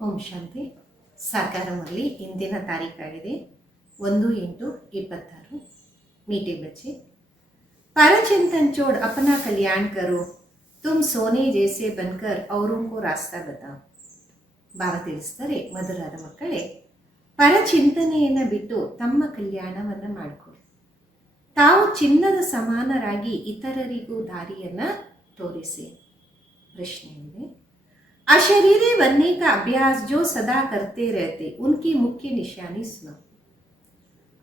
ಓಂ ಶಾಂತಿ. ಸಾಕಾರದಲ್ಲಿ ಇಂದಿನ ತಾರೀಕಾಗಿದೆ 1/8/26. मीठे बच्चे, परचिंतन छोड़ अपना कल्याण करो, तुम सोने जैसे बनकर औरों को रास्ता बताओ. ಬಾಬಾ ತಿಳಿಸ್ತಾರೆ, ಮಧುರಾದ ಮಕ್ಕಳೇ, ಪರಚಿಂತನೆಯನ್ನು ಬಿಟ್ಟು ತಮ್ಮ ಕಲ್ಯಾಣವನ್ನು ಮಾಡಿಕೊಳ್ಳಿ. ತಾವು ಚಿನ್ನದ ಸಮಾನರಾಗಿ ಇತರರಿಗೂ ದಾರಿಯನ್ನು ತೋರಿಸಿ. ಪ್ರಶ್ನೆ ಇದೆ, अशरीरी बनने का अभ्यास जो सदा करते रहते उनकी मुख्य निशानी सुनो.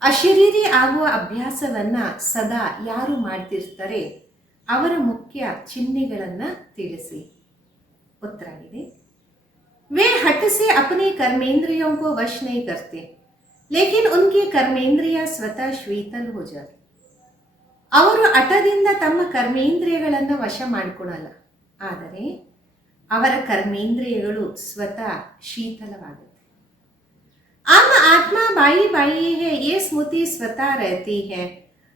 ಅಶರೀರಿ ಆಗುವ ಅಭ್ಯಾಸವನ್ನ ಸದಾ ಯಾರು ಮಾಡ್ತಿರ್ತಾರೆ ಅವರ ಮುಖ್ಯ ಚಿಹ್ನೆಗಳನ್ನ ತಿಳಿಸಿ. ಉತ್ತರ ಇದೆ, वे हट से अपने कर्मेंद्रियों को वश नहीं करते, लेकिन उनकी कर्मेंद्रिया स्वतः शीतल हो जाती. ಅವರು ಹಠದಿಂದ ತಮ್ಮ ಕರ್ಮೇಂದ್ರಿಯಗಳನ್ನು ವಶ ಮಾಡಿಕೊಳ್ಳಲ್ಲ, ಆದರೆ ಅವರ ಕರ್ಮೇಂದ್ರಿಯಗಳು ಸ್ವತಃ ಶೀತಲವಾಗುತ್ತೆ. आम आत्मा बाई बाई है, ये स्मृति स्वतः रहती है,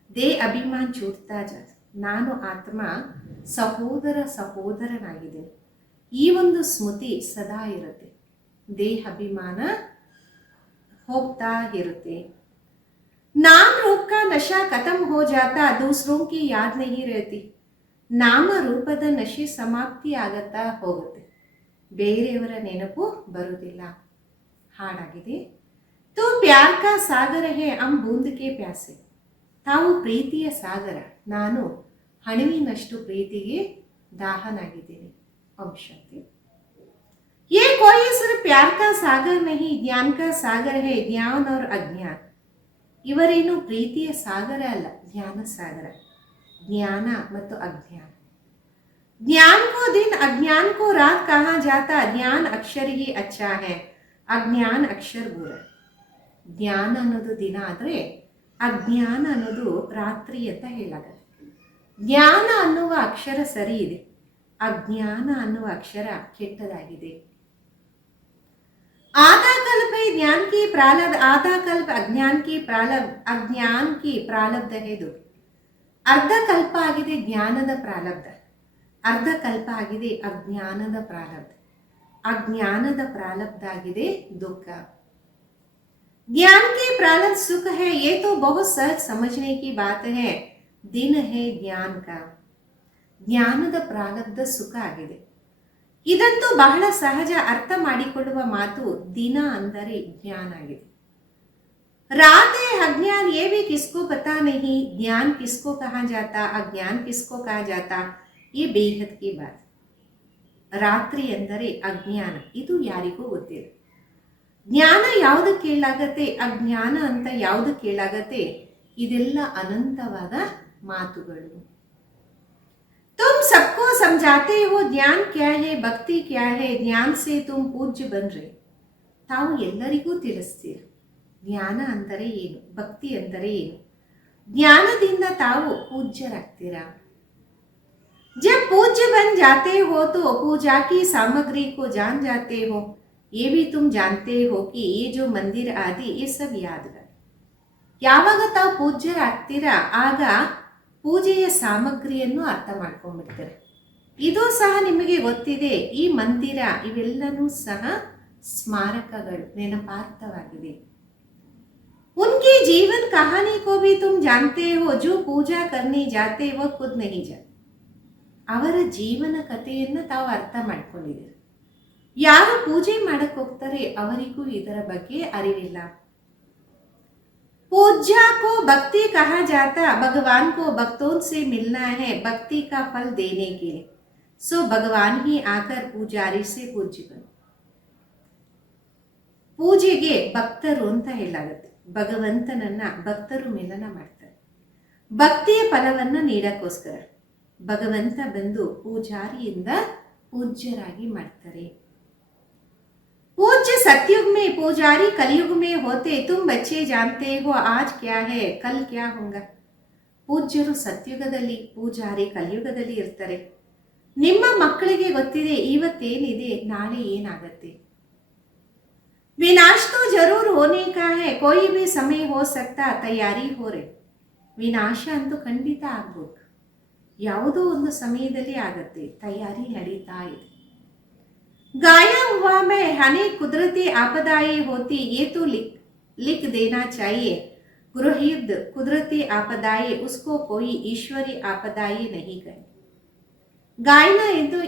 दे अभिमान छूटता जाता. ನಾನು ಆತ್ಮ ಸಹೋದರ ಸಹೋದರನಾಗಿದೆ, ಈ ಒಂದು ಸ್ಮೃತಿ ಸದಾ ಇರುತ್ತೆ. ದೇಹ ಅಭಿಮಾನ ಹೋಗ್ತಾ ಇರುತ್ತೆ. नाम रूप का नशा खत्म हो जाता, दूसरों की याद नहीं रहती. ನಾಮ ರೂಪದ ನಶೆ ಸಮಾಪ್ತಿ ಆಗತ್ತಾ ಹೋಗುತ್ತೆ, ಬೇರೆಯವರ ನೆನಪು ಬರುವುದಿಲ್ಲ. ಹಾಡಾಗಿದೆ, तो प्यार का सागर है, हम बूंद के प्यासे. ತಾವು ಪ್ರೀತಿಯ ಸಾಗರ, ನಾನು ಹಣಿವಿನಷ್ಟು ಪ್ರೀತಿಗೆ ದಾಹನಾಗಿದ್ದೇನೆ. ಓಂ ಶಾಂತಿ. ये कोई सिर्फ प्यार का सागर नहीं, ज्ञान का सागर है, ज्ञान और अज्ञान. ಇವರೇನು ಪ್ರೀತಿಯ ಸಾಗರ ಅಲ್ಲ, ಜ್ಞಾನ ಸಾಗರ. ಜ್ಞಾನ ಮತ್ತು ಅಜ್ಞಾನ. ज्ञान को दिन अज्ञान को रात कहा जाता, ज्ञान अक्षर ही अच्छा है, ಅಜ್ಞಾನ ಅಕ್ಷರ ಬುರ. ಜ್ಞಾನ ಅನ್ನೋದು ದಿನ ಆದರೆ ಅಜ್ಞಾನ ಅನ್ನೋದು ರಾತ್ರಿ ಅಂತ ಹೇಳಾಗತ್ತೆ. ಜ್ಞಾನ ಅನ್ನುವ ಅಕ್ಷರ ಸರಿ ಇದೆ, ಅಜ್ಞಾನ ಅನ್ನುವ ಅಕ್ಷರ ಕೆಟ್ಟದಾಗಿದೆ. आधा कल्प है ज्ञान की प्रारब्ध, आधा कल्प अज्ञान की प्रारब्ध, अज्ञान की प्रारब्ध है दुख. ಅರ್ಧ ಕಲ್ಪ ಆಗಿದೆ ಜ್ಞಾನದ ಪ್ರಾರಬ್ಧ, ಅರ್ಧ ಕಲ್ಪ ಆಗಿದೆ ಅಜ್ಞಾನದ ಪ್ರಾರಬ್ಧ. ಅಜ್ಞಾನದ ಪ್ರಾರಬ್ಧ ಆಗಿದೆ ದುಃಖ. ज्ञान की प्रारब्ध सुख है, ये तो बहुत सहज समझने की बात है, दिन है ज्ञान का. ಜ್ಞಾನದ ಪ್ರಾರಬ್ಧ ಸುಖ ಆಗಿದೆ, ಇದಂತೂ ಬಹಳ ಸಹಜ ಅರ್ಥ ಮಾಡಿಕೊಳ್ಳುವ ಮಾತು. ದಿನ ಅಂದರೆ ಜ್ಞಾನ ಆಗಿದೆ. रात है अज्ञान, ये भी किसको पता नहीं, ज्ञान किसको कहा जाता, अज्ञान किसको कहा जाता, ये बेहद की बात. ರಾತ್ರಿ ಎಂದರೆ ಅಜ್ಞಾನ, ಇದು ಯಾರಿಗೂ ಗೊತ್ತಿದೆ. ಜ್ಞಾನ ಯಾವುದಕ್ಕೆ ಹೇಳಾಗತ್ತೆ, ಅಜ್ಞಾನ ಅಂತ ಯಾವುದಕ್ಕೆ ಹೇಳಾಗತ್ತೆ, ಇದೆಲ್ಲ ಅನಂತವಾದ ಮಾತುಗಳು. तुम सबको समझाते हो ज्ञान क्या है, भक्ति क्या है, ज्ञान से तुम पूज्य बन रहे. ತಾವು ಎಲ್ಲರಿಗೂ ತಿಳಿಸ್ತೀರ ಜ್ಞಾನ ಅಂದರೆ ಏನು, ಭಕ್ತಿ ಅಂದರೆ ಏನು, ಜ್ಞಾನದಿಂದ ತಾವು ಪೂಜ್ಯರಾಗ್ತೀರಾ. जब पूज्य बन जाते हो तो पूजा की सामग्री को जान जाते हो, ये भी तुम जानते हो कि ये जो मंदिर आदि ये सब यादगार. ಯಾವಾಗ ತಾವು ಪೂಜ್ಯರಾಗ್ತೀರಾ ಆಗ ಪೂಜೆಯ ಸಾಮಗ್ರಿಯನ್ನು ಅರ್ಥ ಮಾಡ್ಕೊಂಡ್ಬಿಡ್ತಾರೆ. ಇದು ಸಹ ನಿಮಗೆ ಗೊತ್ತಿದೆ, ಈ ಮಂದಿರ ಇವೆಲ್ಲನೂ ಸಹ ಸ್ಮಾರಕಗಳು, ನೆನಪಾರ್ಥವಾಗಿದೆ. उनकी जीवन कहानी को भी तुम जानते हो, जो पूजा करने जाते वो खुद नहीं जाते. ಅವರ ಜೀವನ ಕಥೆಯನ್ನು ತಾವು ಅರ್ಥ ಮಾಡ್ಕೊಂಡಿದ್ದೀರಿ. ಯಾರು ಪೂಜೆ ಮಾಡಕ್ಕೆ ಹೋಗ್ತಾರೆ ಅವರಿಗೂ ಇದರ ಬಗ್ಗೆ ಅರಿವಿಲ್ಲ. पूजा को भक्ति कहा जाता, भगवान को भक्तों से मिलना है, भक्ति का फल देने के लिए. सो भगवान ही आकर पूजारी से पूज्य बन. ಪೂಜೆಗೆ ಭಕ್ತರು ಅಂತ ಹೇಳಾಗುತ್ತೆ. ಭಗವಂತನನ್ನ ಭಕ್ತರು ಮಿಲನ ಮಾಡ್ತಾರೆ. ಭಕ್ತಿಯ ಫಲವನ್ನ ನೀಡಕ್ಕೋಸ್ಕರ ಭಗವಂತ ಬಂದು ಪೂಜಾರಿಯಿಂದ ಪೂಜ್ಯರಾಗಿ ಮಾಡ್ತಾರೆ. पूज्य सतयुग में, पुजारी कलयुग में होते, तुम बच्चे जानते हो आज क्या है कल क्या होगा. ಪೂಜ್ಯರು ಸತ್ಯುಗದಲ್ಲಿ, ಪೂಜಾರಿ ಕಲಿಯುಗದಲ್ಲಿ ಇರ್ತಾರೆ. ನಿಮ್ಮ ಮಕ್ಕಳಿಗೆ ಗೊತ್ತಿದೆ ಇವತ್ತೇನಿದೆ ನಾಳೆ ಏನಾಗತ್ತೆ. विनाश तो जरूर होने का है, कोई भी समय हो सकता, तैयारी हो रही. ವಿನಾಶ ಅಂತೂ ಖಂಡಿತ ಆಗ್ಬೋದು, ಯಾವುದೋ ಒಂದು ಸಮಯದಲ್ಲಿ ಆಗತ್ತೆ, ತಯಾರಿ ನಡೀತಾ ಇದೆ. गाया हुआ में अनेक कुदरती आपदाएं होती, ये तो लिख देना चाहिए। गृहयुद्ध कुदरती आपदाएं, उसको कोई ईश्वरी आपदाएं नहीं करे. ಗಾಯನ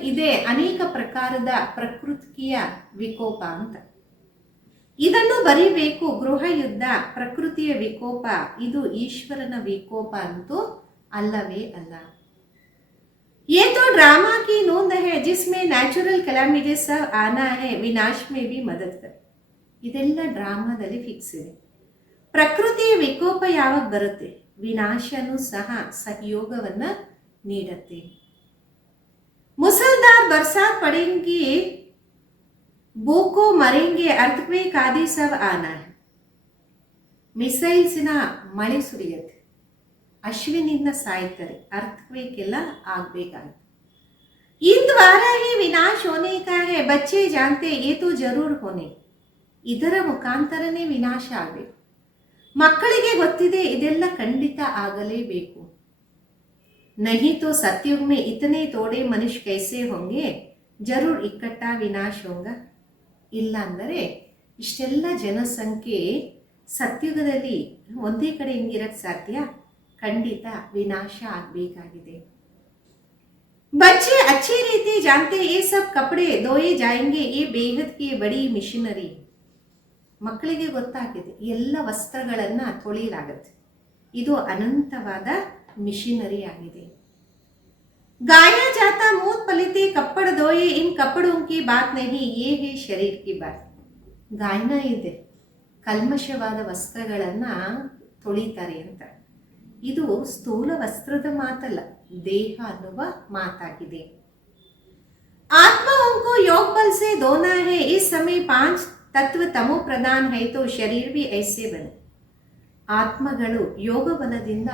ಇದೆ ಅನೇಕ ಪ್ರಕಾರದ ಪ್ರಕೃತಿಯ ವಿಕೋಪ ಅಂತ. ಇದನ್ನು ಬರೀಬೇಕು. ಗೃಹ ಯುದ್ಧ ಪ್ರಕೃತಿಯ ವಿಕೋಪ, ಇದು ಈಶ್ವರನ ವಿಕೋಪ ಅಂತೂ ಅಲ್ಲವೇ ಅಲ್ಲ. ये तो ड्रामा की नोंद है जिसमें नेचुरल कैलामिटीज सब आना है, विनाश में भी मदद करे. ಇದೆಲ್ಲ ಡ್ರಾಮಾದಲ್ಲಿ ಫಿಕ್ಸ್ ಇದೆ. ಪ್ರಕೃತಿ ವಿಕೋಪ ಯಾವಾಗ ಬರುತ್ತೆ, ವಿನಾಶನೂ ಸಹ ಸಹಯೋಗವನ್ನ ನೀಡುತ್ತೆ. मुसलधार बरसात पड़ेगी, भूखों मरेंगे, अर्थक्वेक आदि सब आना है. ಮಿಸೈಲ್ಸಿನ ಮಳೆ ಸುರಿಯುತ್ತೆ, ಅಶ್ವಿನಿಂದ ಸಾಯ್ತಾರೆ, ಅರ್ಥಕ್ವೇಕ್ ಎಲ್ಲ ಆಗ್ಬೇಕಾಗುತ್ತೆ. इन द्वारा ही विनाश होने का है, बच्चे जानते ये तो जरूर होने. ಇದರ ಮುಖಾಂತರನೇ ವಿನಾಶ ಆಗಬೇಕು. ಮಕ್ಕಳಿಗೆ ಗೊತ್ತಿದೆ ಇದೆಲ್ಲ ಖಂಡಿತ ಆಗಲೇಬೇಕು. नहीं तो सतयुग में इतने थोड़े मनुष्य कैसे होंगे, जरूर इकट्ठा विनाश होगा. ಇಲ್ಲ ಅಂದರೆ ಇಷ್ಟೆಲ್ಲ ಜನಸಂಖ್ಯೆ ಸತ್ಯುಗದಲ್ಲಿ ಒಂದೇ ಕಡೆ ಹೆಂಗಿರಕ್ಕೆ ಸಾಧ್ಯ, ಖಂಡಿತ ವಿನಾಶ ಆಗಬೇಕಾಗಿದೆ. बच्चे अच्छी रीति जानते ये सब कपड़े धोए जाएंगे, ये बेहद की बड़ी ಮಿಷನರಿ. ಮಕ್ಕಳಿಗೆ ಗೊತ್ತಾಗಿದೆ ಎಲ್ಲ ವಸ್ತ್ರಗಳನ್ನ ತೊಳೆಯಲಾಗುತ್ತೆ, ಇದು ಅನಂತವಾದ ಮಿಷನರಿ ಆಗಿದೆ. गाया जाता मूत पलिते कपड़ धोए, इन कपड़ों की बात नहीं, ये है शरीर की बात. ಗಾಯನ ಇದೆ ಕಲ್ಮಶವಾದ ವಸ್ತ್ರಗಳನ್ನ ತೊಳಿತಾರೆ ಅಂತ. ಇದು ಸ್ಥೂಲ ವಸ್ತ್ರದ ಮಾತಲ್ಲ, ದೇಹ ಅನ್ನುವ ಮಾತಾಗಿದೆ. आत्माओं को योग बल से धोना है. इस समय 5 तत्व तमो प्रधान है, तो शरीर भी ऐसे बने. ಆತ್ಮಗಳು ಯೋಗ ಬಲದಿಂದ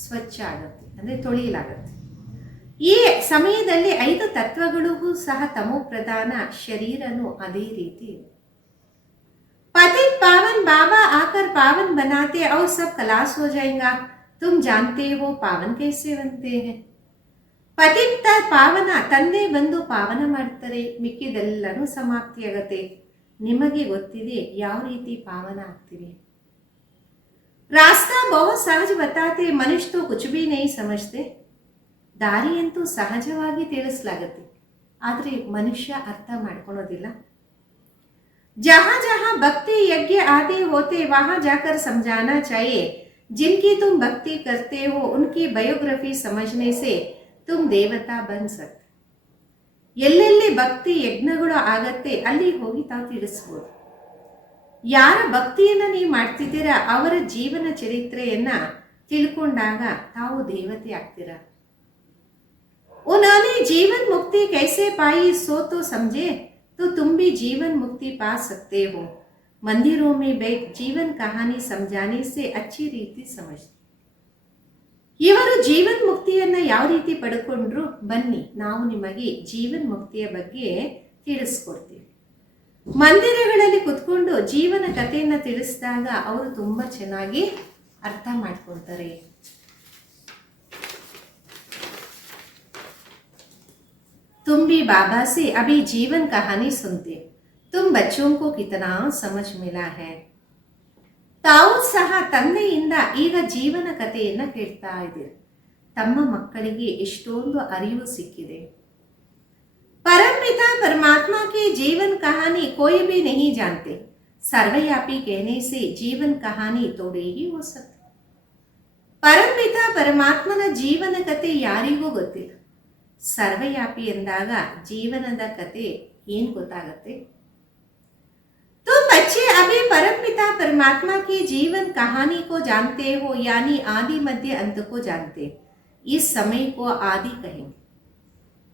ಸ್ವಚ್ಛ ಆಗುತ್ತೆ, ಅಂದರೆ ತೊಳೆಯಲಾಗುತ್ತೆ. ಈ ಸಮಯದಲ್ಲಿ 5 ತತ್ವಗಳಿಗೂ ಸಹ ತಮೋ ಪ್ರಧಾನ, ಶರೀರನು ಅದೇ ರೀತಿ ಇದೆ. पतित पावन बाबा आकर पावन बनाते और सब खलास हो जाएगा. तुम जानते हो पावन कैसे बनते हैं. ಪತಿತ ಪಾವನ ತಂದೆ ಬಂದು ಪಾವನ ಮಾಡ್ತಾರೆ, ಮಿಕ್ಕಿದೆಲ್ಲನೂ ಸಮಾಪ್ತಿಯಾಗತ್ತೆ. ನಿಮಗೆ ಗೊತ್ತಿದೆ ಯಾವ ರೀತಿ ಪಾವನ ಆಗ್ತೀವಿ. रास्ता बहुत सहज बताते, मनुष्य तो कुछ भी नहीं समझते. ದಾರಿ ಅಂತೂ ಸಹಜವಾಗಿ ತಿಳಿಸಲಾಗುತ್ತೆ, ಆದರೆ ಮನುಷ್ಯ ಅರ್ಥ ಮಾಡ್ಕೊಳ್ಳೋದಿಲ್ಲ. जहां जहां भक्ति यज्ञ आदि होते वहां जाकर समझाना चाहिए. जिनकी तुम भक्ति करते हो उनकी बायोग्राफी समझने से तुम देवता बन सकते. ಎಲ್ಲೆಲ್ಲಿ ಭಕ್ತಿ ಯಜ್ಞಗಳು ಆಗತ್ತೆ ಅಲ್ಲಿ ಹೋಗಿ ತಾವು ತಿಳಿಸ್ಬೋದು. ಯಾರ ಭಕ್ತಿಯನ್ನ ನೀವು ಮಾಡ್ತಿದ್ದೀರಾ ಅವರ ಜೀವನ ಚರಿತ್ರೆಯನ್ನ ತಿಳ್ಕೊಂಡಾಗ ತಾವು ದೇವತೆ ಆಗ್ತೀರಾ. उन्होंने जीवन मुक्ति कैसे पाई सो तो समझे, तो तुम भी जीवन मुक्ति पा सकते हो. मंदिरों में बैठ जीवन कहानी समझाने से अच्छी ರೀತಿ समझते. ಇವರು ಜೀವನ್ ಮುಕ್ತಿಯನ್ನ ಯಾವ ರೀತಿ ಪಡ್ಕೊಂಡ್ರು, ಬನ್ನಿ ನಾವು ನಿಮಗೆ ಜೀವನ್ ಮುಕ್ತಿಯ ಬಗ್ಗೆ ತಿಳಿಸ್ಕೊಡ್ತೀವಿ. ಮಂದಿರಗಳಲ್ಲಿ ಕುತ್ಕೊಂಡು ಜೀವನ ಕಥೆಯನ್ನ ತಿಳಿಸಿದಾಗ ಅವರು ತುಂಬಾ ಚೆನ್ನಾಗಿ ಅರ್ಥ ಮಾಡ್ಕೊಳ್ತಾರೆ. तुम भी बाबा से अभी जीवन कहानी सुनते, तुम बच्चों को कितना समझ मिला है. ತಾವು ಸಹ ತಂದೆಯಿಂದ ಈಗ ಜೀವನ ಕಥೆಯನ್ನ ಕೇಳ್ತಾ ಇದ್ದೀರಿ. ತಮ್ಮ ಮಕ್ಕಳಿಗೆ ಎಷ್ಟೊಂದು ಅರಿವು ಸಿಕ್ಕಿದೆ. परमपिता परमात्मा की जीवन कहानी कोई भी नहीं जानते. सर्वव्यापी कहने से जीवन कहानी थोड़े ही हो सकते. ಪರಮಪಿತ ಪರಮಾತ್ಮನ ಜೀವನ ಕಥೆ ಯಾರಿಗೂ ಗೊತ್ತಿಲ್ಲ. ಸರ್ವವ್ಯಾಪಿ ಎಂದಾಗ ಜೀವನದ ಕಥೆ ಏನು ಗೊತ್ತಾಗತ್ತೆ. तुम बच्चे अभी परमपिता परमात्मा की जीवन कहानी को जानते हो, यानी आदि मध्य अंत को जानते. इस समय को आदि कहेंगे.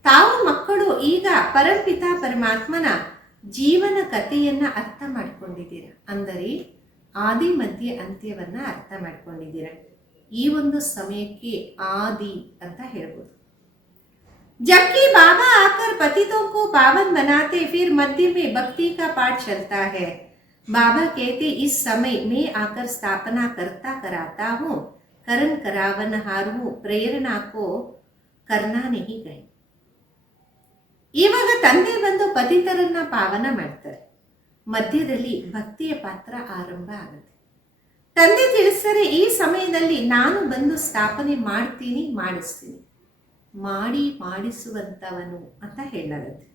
ತಾವು ಮಕ್ಕಳು ಈಗ ಪರಮಪಿತ ಪರಮಾತ್ಮನ ಜೀವನ ಕಥೆಯನ್ನ ಅರ್ಥ ಮಾಡ್ಕೊಂಡಿದ್ದೀರ, ಅಂದರೆ ಆದಿ ಮಧ್ಯ ಅಂತ್ಯವನ್ನ ಅರ್ಥ ಮಾಡ್ಕೊಂಡಿದ್ದೀರ. ಈ ಒಂದು ಸಮಯಕ್ಕೆ ಆದಿ ಅಂತ ಹೇಳ್ಬೋದು. जबकि बाबा आकर पतितों को पावन बनाते, फिर मध्य में भक्ति का पाठ चलता है. बाबा कहते इस समय मैं आकर स्थापना करता कराता हूँ, करण करावनहार हूँ, प्रेरणा को करना नहीं गए. ಇವಾಗ ತಂದೆ ಬಂದು ಪತಿತರನ್ನ ಪಾವನ ಮಾಡ್ತಾರೆ. ಮಧ್ಯದಲ್ಲಿ ಭಕ್ತಿಯ ಪಾತ್ರ ಆರಂಭ ಆಗುತ್ತೆ. ತಂದೆ ತಿಳಿಸ್ತಾರೆ, ಈ ಸಮಯದಲ್ಲಿ ನಾನು ಬಂದು ಸ್ಥಾಪನೆ ಮಾಡ್ತೀನಿ, ಮಾಡಿಸ್ತೀನಿ. ಮಾಡಿಸುವಂಥವನು ಅಂತ ಹೇಳಾಗುತ್ತೆ.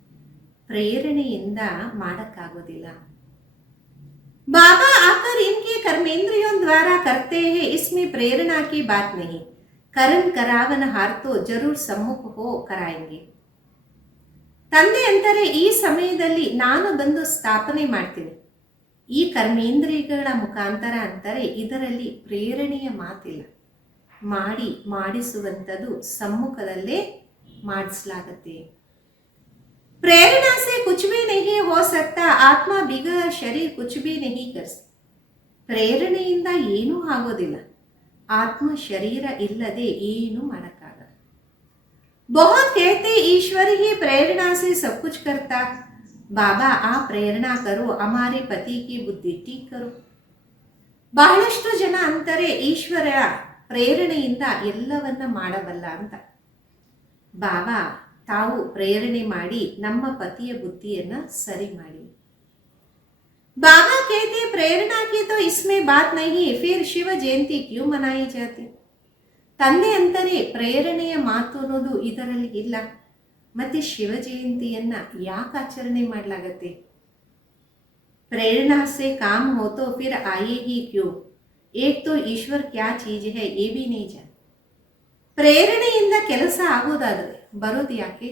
ಪ್ರೇರಣೆಯಿಂದ ಮಾಡಕ್ಕಾಗೋದಿಲ್ಲ. बाबा आकर इनके कर्मेंद्रियों द्वारा करते हैं, इसमें प्रेरणा की बात नहीं. करण करावन हार तो जरूर सम्मुख हो कराएंगे. ತಂದೆ ಅಂತಾರೆ, ಈ ಸಮಯದಲ್ಲಿ ನಾನು ಬಂದು ಸ್ಥಾಪನೆ ಮಾಡ್ತೀನಿ, ಈ ಕರ್ಮೇಂದ್ರಿಯಗಳ ಮುಖಾಂತರ ಅಂತಾರೆ, ಇದರಲ್ಲಿ ಪ್ರೇರಣೆಯ ಮಾತಿಲ್ಲ. ಮಾಡಿಸುವಂಥದ್ದು ಸಮ್ಮುಖದಲ್ಲೇ ಮಾಡಿಸಲಾಗತ್ತೆ. प्रेरणा से कुछ भी नहीं हो सकता, आत्मा बिगर शरीर कुछ भी नहीं कर सकता. ಪ್ರೇರಣೆಯಿಂದ ಏನೂ ಆಗೋದಿಲ್ಲ, ಆತ್ಮ ಶರೀರ ಇಲ್ಲದೆ ಏನು ಮಾಡಕ್ಕಾಗಲ್ಲ. बहुत कहते ईश्वर ही प्रेरणा से सब कुछ करता. बाबा आ प्रेरणा करो, हमारे पति की बुद्धि ठीक करो. ಬಹಳಷ್ಟು ಜನ ಅಂತಾರೆ, ಈಶ್ವರ ಪ್ರೇರಣೆಯಿಂದ ಎಲ್ಲವನ್ನ ಮಾಡಬಲ್ಲ ಅಂತ. ಬಾಬಾ ತಾವು ಪ್ರೇರಣೆ ಮಾಡಿ ನಮ್ಮ ಪತಿಯ ಬುದ್ಧಿಯನ್ನ ಸರಿ ಮಾಡಿ. बाबा कहते प्रेरणा की तो इसमें बात नहीं, फिर शिव जयंती क्यों मनाई जाती. ತಂದೆ ಅಂತಾರೆ, ಪ್ರೇರಣೆಯ ಮಾತು ಅನ್ನೋದು ಇದರಲ್ಲಿ ಇಲ್ಲ, ಮತ್ತೆ ಶಿವ ಜಯಂತಿಯನ್ನ ಯಾಕೆ ಆಚರಣೆ ಮಾಡಲಾಗತ್ತೆ. प्रेरणा से काम हो तो फिर आए ही क्यों, एक तो ईश्वर क्या चीज है ये भी नहीं जान. ಪ್ರೇರಣೆಯಿಂದ ಕೆಲಸ ಆಗೋದಾದ್ರೆ ಬರೋದು ಯಾಕೆ?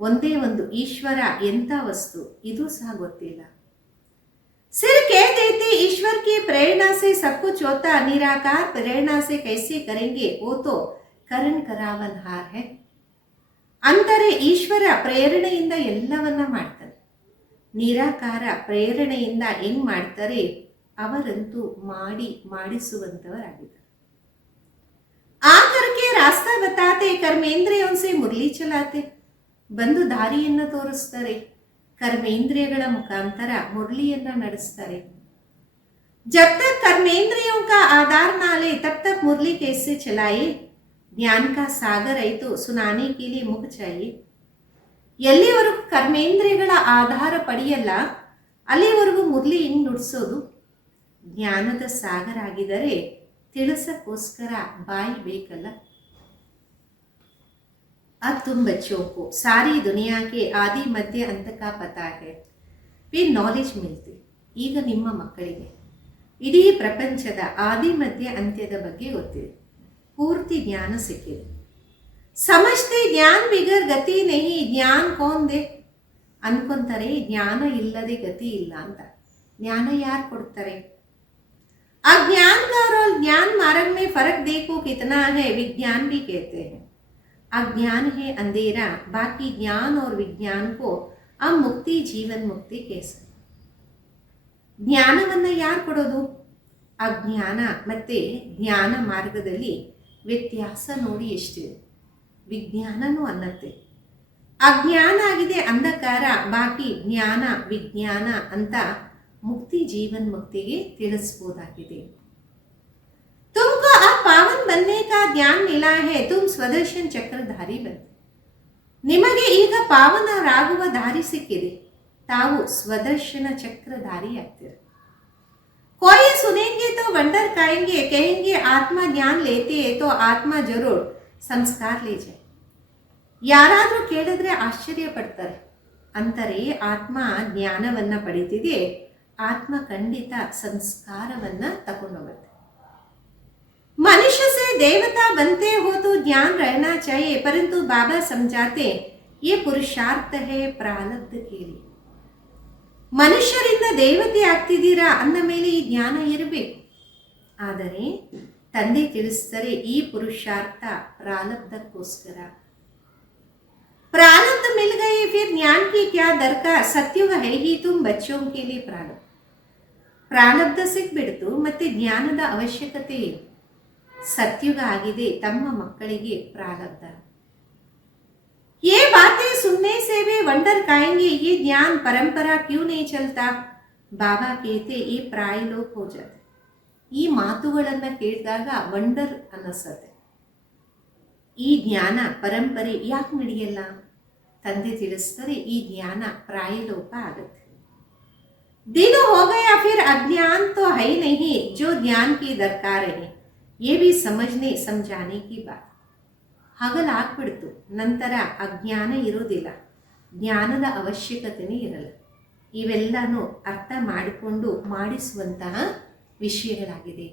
ಒಂದೇ ಒಂದು ಈಶ್ವರ ಎಂಥ ವಸ್ತು ಇದು ಸಹ ಗೊತ್ತಿಲ್ಲ. सिर्फ कह देते ईश्वर की प्रेरणा से सब कुछ होता, निराकार प्रेरणा से कैसे करेंगे, वो तो करण करावन हार है ಅಂತಾರೆ. ಈಶ್ವರ ಪ್ರೇರಣೆಯಿಂದ ಎಲ್ಲವನ್ನ ಮಾಡ್ತಾರೆ, ನಿರಾಕಾರ ಪ್ರೇರಣೆಯಿಂದ ಹೆಂಗ್ ಮಾಡ್ತಾರೆ, ಅವರಂತೂ ಮಾಡಿಸುವಂತವರಾಗಿದ್ದಾರೆ. आकर के रास्ता बताते, कर्मेंद्रियों से मुरली चलाते. ಬಂದು ದಾರಿಯನ್ನು ತೋರಿಸ್ತಾರೆ, ಕರ್ಮೇಂದ್ರಿಯಗಳ ಮುಖಾಂತರ ಮುರಳಿಯನ್ನ ನಡೆಸ್ತಾರೆ. जब तक कर्मेंद्रियों का आधार ना ले तब तक मुरली कैसे चलाए. ज्ञान का सागर है तो सुनाने के लिए मुख चाहिए. ಎಲ್ಲಿವರೆಗೂ ಕರ್ಮೇಂದ್ರಿಯಗಳ ಆಧಾರ ಪಡೆಯಲ್ಲ ಅಲ್ಲಿವರೆಗೂ ಮುರಳಿ ಹೆಂಗ್ ನುಡಿಸೋದು. ಜ್ಞಾನದ ಸಾಗರ ಆಗಿದರೆ ತಿಳಿಸಕ್ಕೋಸ್ಕರ ಬಾಯಿ ಬೇಕಲ್ಲ. अब तुम बच्चों को सारी दुनिया के आदि मध्य अंत का पता है, फिर नॉलेज मिलती. ಈಗ ನಿಮ್ಮ ಮಕ್ಕಳಿಗೆ ಇಡೀ ಪ್ರಪಂಚದ ಆದಿ ಮಧ್ಯ ಅಂತ್ಯದ ಬಗ್ಗೆ ಗೊತ್ತಿದೆ, ಪೂರ್ತಿ ಜ್ಞಾನ ಸಿಕ್ಕಿದೆ. ಸಮಜ್ತೆ ಜ್ಞಾನ ಬಿಗರ್ ಗತಿ ನಹಿ, ಜ್ಞಾನ ಕೌನ್ ದೇ ಅನ್ಕೊಂತಾರೆ, ಜ್ಞಾನ ಇಲ್ಲದೆ ಗತಿ ಇಲ್ಲ ಅಂತ. ಜ್ಞಾನ ಯಾರು ಕೊಡ್ತಾರೆ? अज्ञान का और ज्ञान मार्ग में फर्क देखो कितना है, विज्ञान भी कहते हैं. अज्ञान है अंधेरा, बाकी ज्ञान और विज्ञान को हम मुक्ति जीवन मुक्ति कैसे. ಜ್ಞಾನವನ್ನು ಯಾರು ಕೊಡೋದು? ಅಜ್ಞಾನ ಮತ್ತೆ ಜ್ಞಾನ ಮಾರ್ಗದಲ್ಲಿ ವ್ಯತ್ಯಾಸ ನೋಡಿ ಎಷ್ಟಿದೆ. ವಿಜ್ಞಾನನೂ ಅನ್ನತ್ತೆ, ಅಜ್ಞಾನ ಆಗಿದೆ ಅಂಧಕಾರ, ಬಾಕಿ ಜ್ಞಾನ ವಿಜ್ಞಾನ ಅಂತ ಮುಕ್ತಿ ಜೀವನ್ ಮುಕ್ತಿಗೆ ತಿಳಿಸಬಹುದಾಗಿದೆ. तुमको अब पावन बनने का ज्ञान मिला है, तुम ಸ್ವದರ್ಶನ್ ಚಕ್ರಧಾರಿ ಬಂತು. ನಿಮಗೆ ಈಗ ಪಾವನರಾಗುವ ದಾರಿ ಸಿಕ್ಕಿದೆ, ತಾವು ಸ್ವದರ್ಶನ ಚಕ್ರಧಾರಿ ಆಗ್ತೀರ. कोई सुनेंगे तो वंडर खाएंगे, कहेंगे आत्मा ज्ञान लेते है तो आत्मा जरूर संस्कार ले जाए. ಯಾರಾದ್ರೂ ಕೇಳಿದ್ರೆ ಆಶ್ಚರ್ಯ ಪಡ್ತಾರೆ, ಅಂತಾರೆ ಆತ್ಮ ಜ್ಞಾನವನ್ನ ಪಡಿತಿದೆ, ಆತ್ಮ ಖಂಡಿತ ಸಂಸ್ಕಾರವನ್ನ ತಗೊಂಡೋಗುತ್ತೆ. मनुष्य से देवता बनते हो तो ज्ञान रहना चाहिए, परंतु बाबा समझाते ये पुरुषार्थ है प्रारब्ध के लिए. ಮನುಷ್ಯರಿಂದ ದೇವತೆ ಆಗ್ತಿದ್ದೀರಾ ಅಂದ ಮೇಲೆ ಈ ಜ್ಞಾನ ಇರಬೇಕು. ಆದರೆ ತಂದೆ ತಿಳಿಸ್ತಾರೆ, ಈ ಪುರುಷಾರ್ಥ ಪ್ರಾರಬ್ಧಕ್ಕೋಸ್ಕರ. प्रारब्ध मिल गए फिर ज्ञान की क्या दरकार, सत्युग है ही तुम बच्चों के लिए प्रारब्ध. ಪ್ರಾರಬ್ಧ ಸಿಕ್ಬಿಡ್ತು, ಮತ್ತೆ ಜ್ಞಾನದ ಅವಶ್ಯಕತೆ ಇಲ್ಲ. ಸತ್ಯುಗ ಆಗಿದೆ, ತಮ್ಮ ಮಕ್ಕಳಿಗೆ ಪ್ರಾರಬ್ಧ. ये बातें सुनने से भी वंडर खाएंगे, ये ज्ञान परंपरा क्यों नहीं चलता. बाबा कहते ये प्राय लोग हो जाते. ಈ ಮಾತುಗಳನ್ನ ಕೇಳಿದಾಗ ವಂಡರ್ ಅನ್ನಿಸುತ್ತೆ, ಈ ಜ್ಞಾನ ಪರಂಪರೆ ಯಾಕೆ ನಡೆಯಲ್ಲ. ತಂದೆ ತಿಳಿಸ್ತಾರೆ, ಈ ಜ್ಞಾನ ಪ್ರಾಯಲೋಪ ಆಗುತ್ತೆ. दिन हो गया फिर अज्ञान तो है नहीं, जो ज्ञान की दरकार है, ये भी समझने समझाने की बात. ಹಗಲಾಗ್ಬಿಡ್ತು, ನಂತರ ಅಜ್ಞಾನ ಇರೋದಿಲ್ಲ, ಜ್ಞಾನದ ಅವಶ್ಯಕತೆನೇ ಇರಲ್ಲ. ಇವೆಲ್ಲನೂ ಅರ್ಥ ಮಾಡಿಕೊಂಡು ಮಾಡಿಸುವಂತಹ ವಿಷಯಗಳಾಗಿದೆ.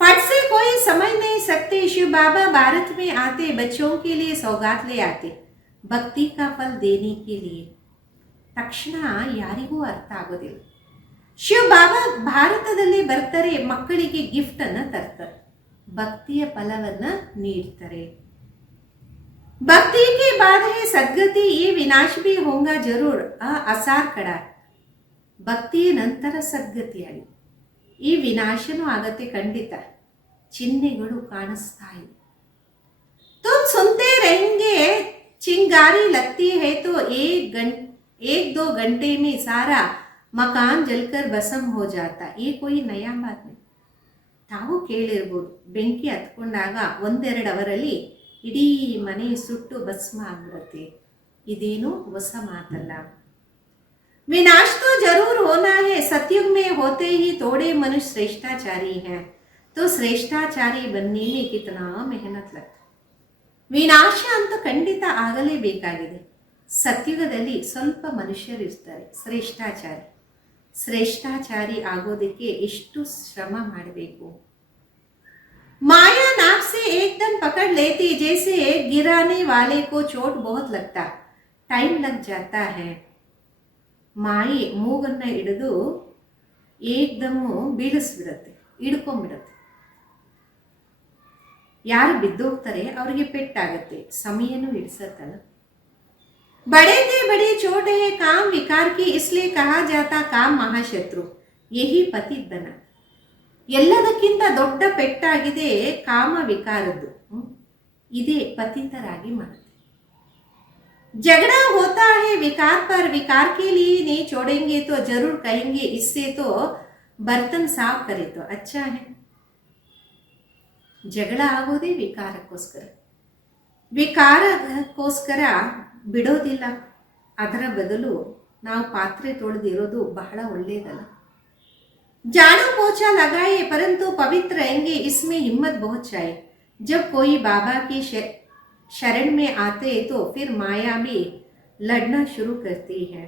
फट से कोई समझ नहीं सकते, शिव बाबा भारत में आते बच्चों के लिए सौगात ले आते, भक्ति का फल देने के लिए. ತಕ್ಷಣ ಯಾರಿಗೂ ಅರ್ಥ ಆಗೋದಿಲ್ಲ. ಶಿವ ಬಾಬಾ ಭಾರತದಲ್ಲಿ ಬರ್ತಾರೆ, ಮಕ್ಕಳಿಗೆ ಗಿಫ್ಟ್ ಅನ್ನ ತರ್ತಾರೆ, ಭಕ್ತಿಯ ಫಲವನ್ನ ನೀಡ್ತಾರೆ. ಭಕ್ತಿ के बाद है सद्गति, ये विनाश भी होगा जरूर, असार कड़ा. ಭಕ್ತಿಯ ನಂತರ ಸದ್ಗತಿಯಾಗಿ ಈ ವಿನಾಶನೂ ಆಗತ್ತೆ ಖಂಡಿತ. ಚಿಹ್ನೆಗಳು ಕಾಣಿಸ್ತಾ ಇದೆ. तुम सुनते रहेंगे, चिंगारी लगती है तो एक दो घंटे में सारा मकान जलकर भस्म हो जाता. ये कोई नया बात नहीं. ತಾವು ಕೇಳಿರ್ಬೋದು, ಬೆಂಕಿ ಹತ್ಕೊಂಡಾಗ 1-2 ಅವರಲ್ಲಿ ಇಡೀ ಮನೆ ಸುಟ್ಟು ಭಸ್ಮ ಆಗಿರುತ್ತೆ. ಇದೇನು ಹೊಸ ಮಾತಲ್ಲ. विनाश तो जरूर होना है, सतयुग में होते ही थोड़े मनुष्य श्रेष्ठाचारी हैं, तो श्रेष्ठाचारी बनने में कितना मेहनत लगता. ವಿನಾಶ ಅಂತೂ ಖಂಡಿತ ಆಗಲೇಬೇಕಾಗಿದೆ. ಸತ್ಯುಗದಲ್ಲಿ ಸ್ವಲ್ಪ ಮನುಷ್ಯರು ಇರ್ತಾರೆ ಶ್ರೇಷ್ಠಾಚಾರಿ. ಶ್ರೇಷ್ಠಾಚಾರಿ ಆಗೋದಕ್ಕೆ ಎಷ್ಟು ಶ್ರಮ ಮಾಡಬೇಕು. माया नाक से एकदम पकड़ लेती, जैसे गिराने वाले को चोट बहुत लगता, टाइम लग जाता है. ಮಾಯೆ ಮೂಗನ್ನ ಹಿಡಿದು ಏಕ್ದಮ್ಮು ಬೀಳಿಸ್ಬಿಡತ್ತೆ, ಹಿಡ್ಕೊಂಡ್ಬಿಡತ್ತೆ. ಯಾರು ಬಿದ್ದೋಗ್ತಾರೆ ಅವರಿಗೆ ಪೆಟ್ಟಾಗತ್ತೆ, ಸಮಯನೂ ಹಿಡಿಸತ್ತಲ್ಲ. बड़े थे बड़े छोटे हैं काम विकार की, इसलिए कहा जाता काम महाशत्रु, यही पति बना. ಎಲ್ಲದಕ್ಕಿಂತ ದೊಡ್ಡ ಪೆಟ್ಟಾಗಿದೆ ಕಾಮ ವಿಕಾರದ್ದು, ಇದೇ ಪತಿತರಾಗಿ ಮಾಡುತ್ತೆ. झगड़ा होता है विकार पर, विकार के लिए नहीं छोड़ेंगे तो जरूर कहेंगे इससे तो बर्तन साफ करे तो अच्छा है. ಜಗಳ ಆಗೋದೇ ವಿಕಾರಕ್ಕೋಸ್ಕರ. ವಿಕಾರಕ್ಕೋಸ್ಕರ ಬಿಡೋದಿಲ್ಲ, ಅದರ ಬದಲು ನಾವು ಪಾತ್ರೆ ತೊಳೆದಿರೋದು ಬಹಳ ಒಳ್ಳೆಯದಲ್ಲ. झाड़ू पोछा लगाए परंतु पवित्र रहेंगे, इसमें हिम्मत बहुत चाहिए. जब कोई बाबा की शरण में आते तो फिर माया भी लड़ना शुरू करती है.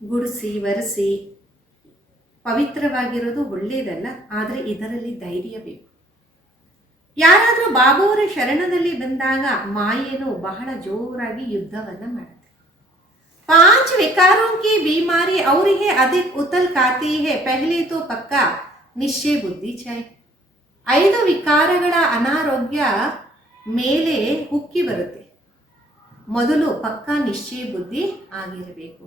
ಗುಡಿಸಿ ಒರೆಸಿ ಪವಿತ್ರವಾಗಿರೋದು ಒಳ್ಳೆಯದಲ್ಲ, ಆದರೆ ಇದರಲ್ಲಿ ಧೈರ್ಯ ಬೇಕು. ಯಾರಾದರೂ ಬಾಬುವರ ಶರಣದಲ್ಲಿ ಬಂದಾಗ ಮಾಯೆನು ಬಹಳ ಜೋರಾಗಿ ಯುದ್ಧವನ್ನ ಮಾಡುತ್ತೆ. 5 विकारों की बीमारी और ही अधिक उथल खाती है, पहले तो पक्का निश्चय बुद्धि चाहिए. 5 ವಿಕಾರಗಳ ಅನಾರೋಗ್ಯ ಮೇಲೆ ಹುಕ್ಕಿ ಬರುತ್ತೆ, ಮೊದಲು ಪಕ್ಕಾ ನಿಶ್ಚಯ ಬುದ್ಧಿ ಆಗಿರಬೇಕು.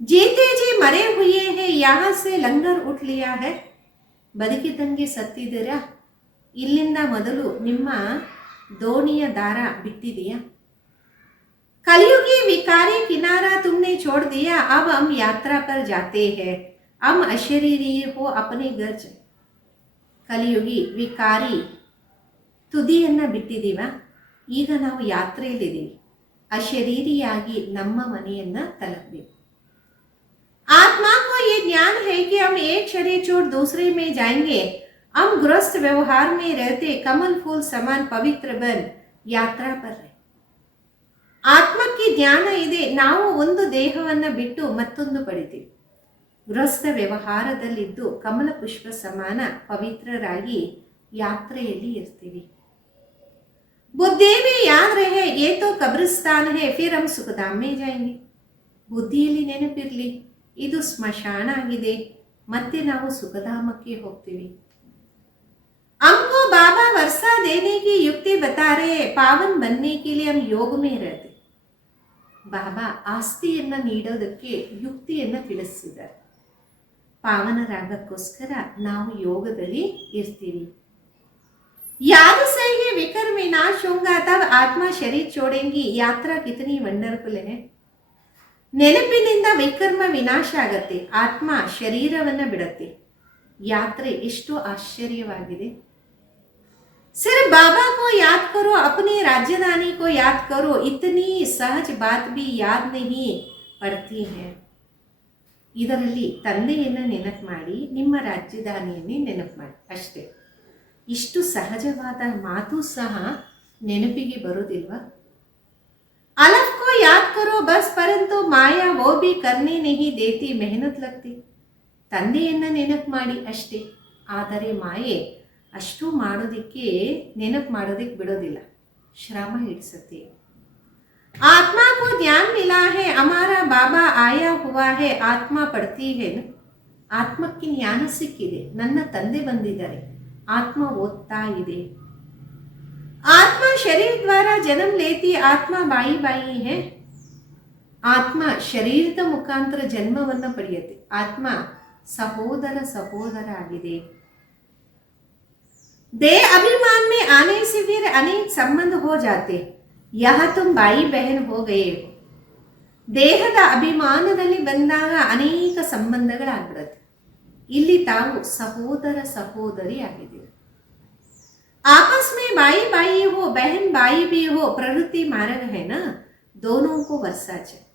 ಜೀತೆ ಜಿ ಮರೆ ಹುಯೇ ಹೇ, ಯಹಾ ಸೆ ಲಂಗರ್ ಉಠ್ ಲಿಯಾ ಹೈ. ಬದುಕಿದಂಗೆ ಸತ್ತಿದ್ದೀರಾ, ಇಲ್ಲಿಂದ ಮೊದಲು ನಿಮ್ಮ ದೋಣಿಯ ದಾರ ಬಿಟ್ಟಿದೆಯಾ. कलयुगी विकारी किनारा तुमने छोड़ दिया, अब हम यात्रा पर जाते हैं, हम अशरीरी हो अपने घर. ಕಲಿಯುಗಿ ವಿಕಾರಿ ತುದಿಯನ್ನ ಬಿಟ್ಟಿದ್ದೀವ, ಈಗ ನಾವು ಯಾತ್ರೆಯಲ್ಲಿದ್ದೀವಿ, ಅಶರೀರಿಯಾಗಿ ನಮ್ಮ ಮನೆಯನ್ನ ತಲುಪಬೇಕು. आत्मा को ये ज्ञान है कि हम एक शरीर छोड़ दूसरे में जाएंगे, हम गृहस्थ व्यवहार में रहते कमल फूल समान पवित्र बन यात्रा पर. ಆತ್ಮಕ್ಕೆ ಜ್ಞಾನ ಇದೆ, ನಾವು ಒಂದು ದೇಹವನ್ನ ಬಿಟ್ಟು ಮತ್ತೊಂದು ಪಡಿತೀವಿ. ಗೃಹಸ್ಥ ವ್ಯವಹಾರದಲ್ಲಿದ್ದು ಕಮಲ ಪುಷ್ಪ ಸಮಾನ ಪವಿತ್ರರಾಗಿ ಯಾತ್ರೆಯಲ್ಲಿ ಇರ್ತೀವಿ. ಬುದ್ಧಿ भी याद रहे, ये तो कब्रिस्तान है, फिर हम सुखधाम में जाएंगे. ಬುದ್ಧಿಯಲ್ಲಿ ನೆನಪಿರ್ಲಿ, ಇದು ಸ್ಮಶಾನ ಆಗಿದೆ, ಮತ್ತೆ ನಾವು ಸುಖಧಾಮಕ್ಕೆ ಹೋಗ್ತೀವಿ. हमको बाबा वर्षा देने की युक्ति बता रहे, पावन बनने के लिए हम योग में रहते. ಬಾಬಾ ಆಸ್ತಿಯನ್ನ ನೀಡೋದಕ್ಕೆ ಯುಕ್ತಿಯನ್ನ ತಿಳಿಸಿದ್ದಾರೆ. ಪಾವನರಾಗಕ್ಕೋಸ್ಕರ ನಾವು ಯೋಗದಲ್ಲಿ ಇರ್ತೀವಿ. ಯಾರು ಸಹಿ ವಿಕರ್ ವಿನಾಶ ಹೋಗಾ ತಬ್ ಆತ್ಮ ಶರೀರ ಚೋಡೆಂಗಿ, ಯಾತ್ರಾ ಕಿತನಿ ವಂಡರ್ಫುಲ್ ಹೈ. ನೆನಪಿನಿಂದ ವಿಕರ್ಮ ವಿನಾಶ ಆಗತ್ತೆ, ಆತ್ಮ ಶರೀರವನ್ನ ಬಿಡತ್ತೆ. ಯಾತ್ರೆ ಎಷ್ಟು ಆಶ್ಚರ್ಯವಾಗಿದೆ. सिर्फ बाबा को याद करो, अपनी राजधानी को याद करो, इतनी सहज बात भी याद नहीं पड़ती है. ಇದರಲ್ಲಿ ತಂದೆಯನ್ನು ನೆನಪು ಮಾಡಿ ನಿಮ್ಮ ರಾಜಧಾನಿಯಲ್ಲಿ ನೆನಪು ಮಾಡಿ ಅಷ್ಟೇ. ಇಷ್ಟು ಸಹಜವಾದ ಮಾತು ಸಹ ನೆನಪಿಗೆ ಬರೋದಿಲ್ವಾ? अलफ को याद करो बस, परंतु माया वो भी करने नहीं देती, मेहनत लगती. ತಂದೆಯನ್ನು ನೆನಪು ಮಾಡಿ ಅಷ್ಟೇ, ಆದರೆ ಮಾಯೆ ಅಷ್ಟು ಮಾಡೋದಕ್ಕೆ ನೆನಪು ಮಾಡೋದಕ್ಕೆ ಬಿಡೋದಿಲ್ಲ, ಶ್ರಮ ಹಿಡಿಸುತ್ತೆ. आत्मा को ज्ञान मिला है, हमारा बाबा आया हुआ है, ಆತ್ಮ ಪಡ್ತಿ है. ಆತ್ಮಕ್ಕೆ ಜ್ಞಾನ ಸಿಕ್ಕಿದೆ, ನನ್ನ ತಂದೆ ಬಂದಿದ್ದಾರೆ, ಆತ್ಮ ಓದ್ತಾ ಇದೆ. ಆತ್ಮ ಶರೀರ ದ್ವಾರ ಜನ್ಮ ಲೇತಿ, ಆತ್ಮ ಬಾಯಿ ಬಾಯಿ है. ಆತ್ಮ ಶರೀರದ ಮುಖಾಂತರ ಜನ್ಮವನ್ನು ಪಡೆಯುತ್ತೆ, ಆತ್ಮ ಸಹೋದರ ಆಗಿದೆ. देह अभिमान में आने से फिर अनेक संबंध हो जाते. यह तुम भाई बहन हो गए. ದೇಹದ ಅಭಿಮಾನದಲ್ಲಿ ಬಂದಾಗ ಅನೇಕ ಸಂಬಂಧಗಳಾಗ್ಬಿಡುತ್ತೆ. ಇಲ್ಲಿ ತಾವು ಸಹೋದರಿ ಆಗಿದ್ದೀರಿ. आपस में भाई भाई हो, बहन भाई भी हो, प्रवृत्ति मार्ग है ना, दोनों को वर्षा चाहिए.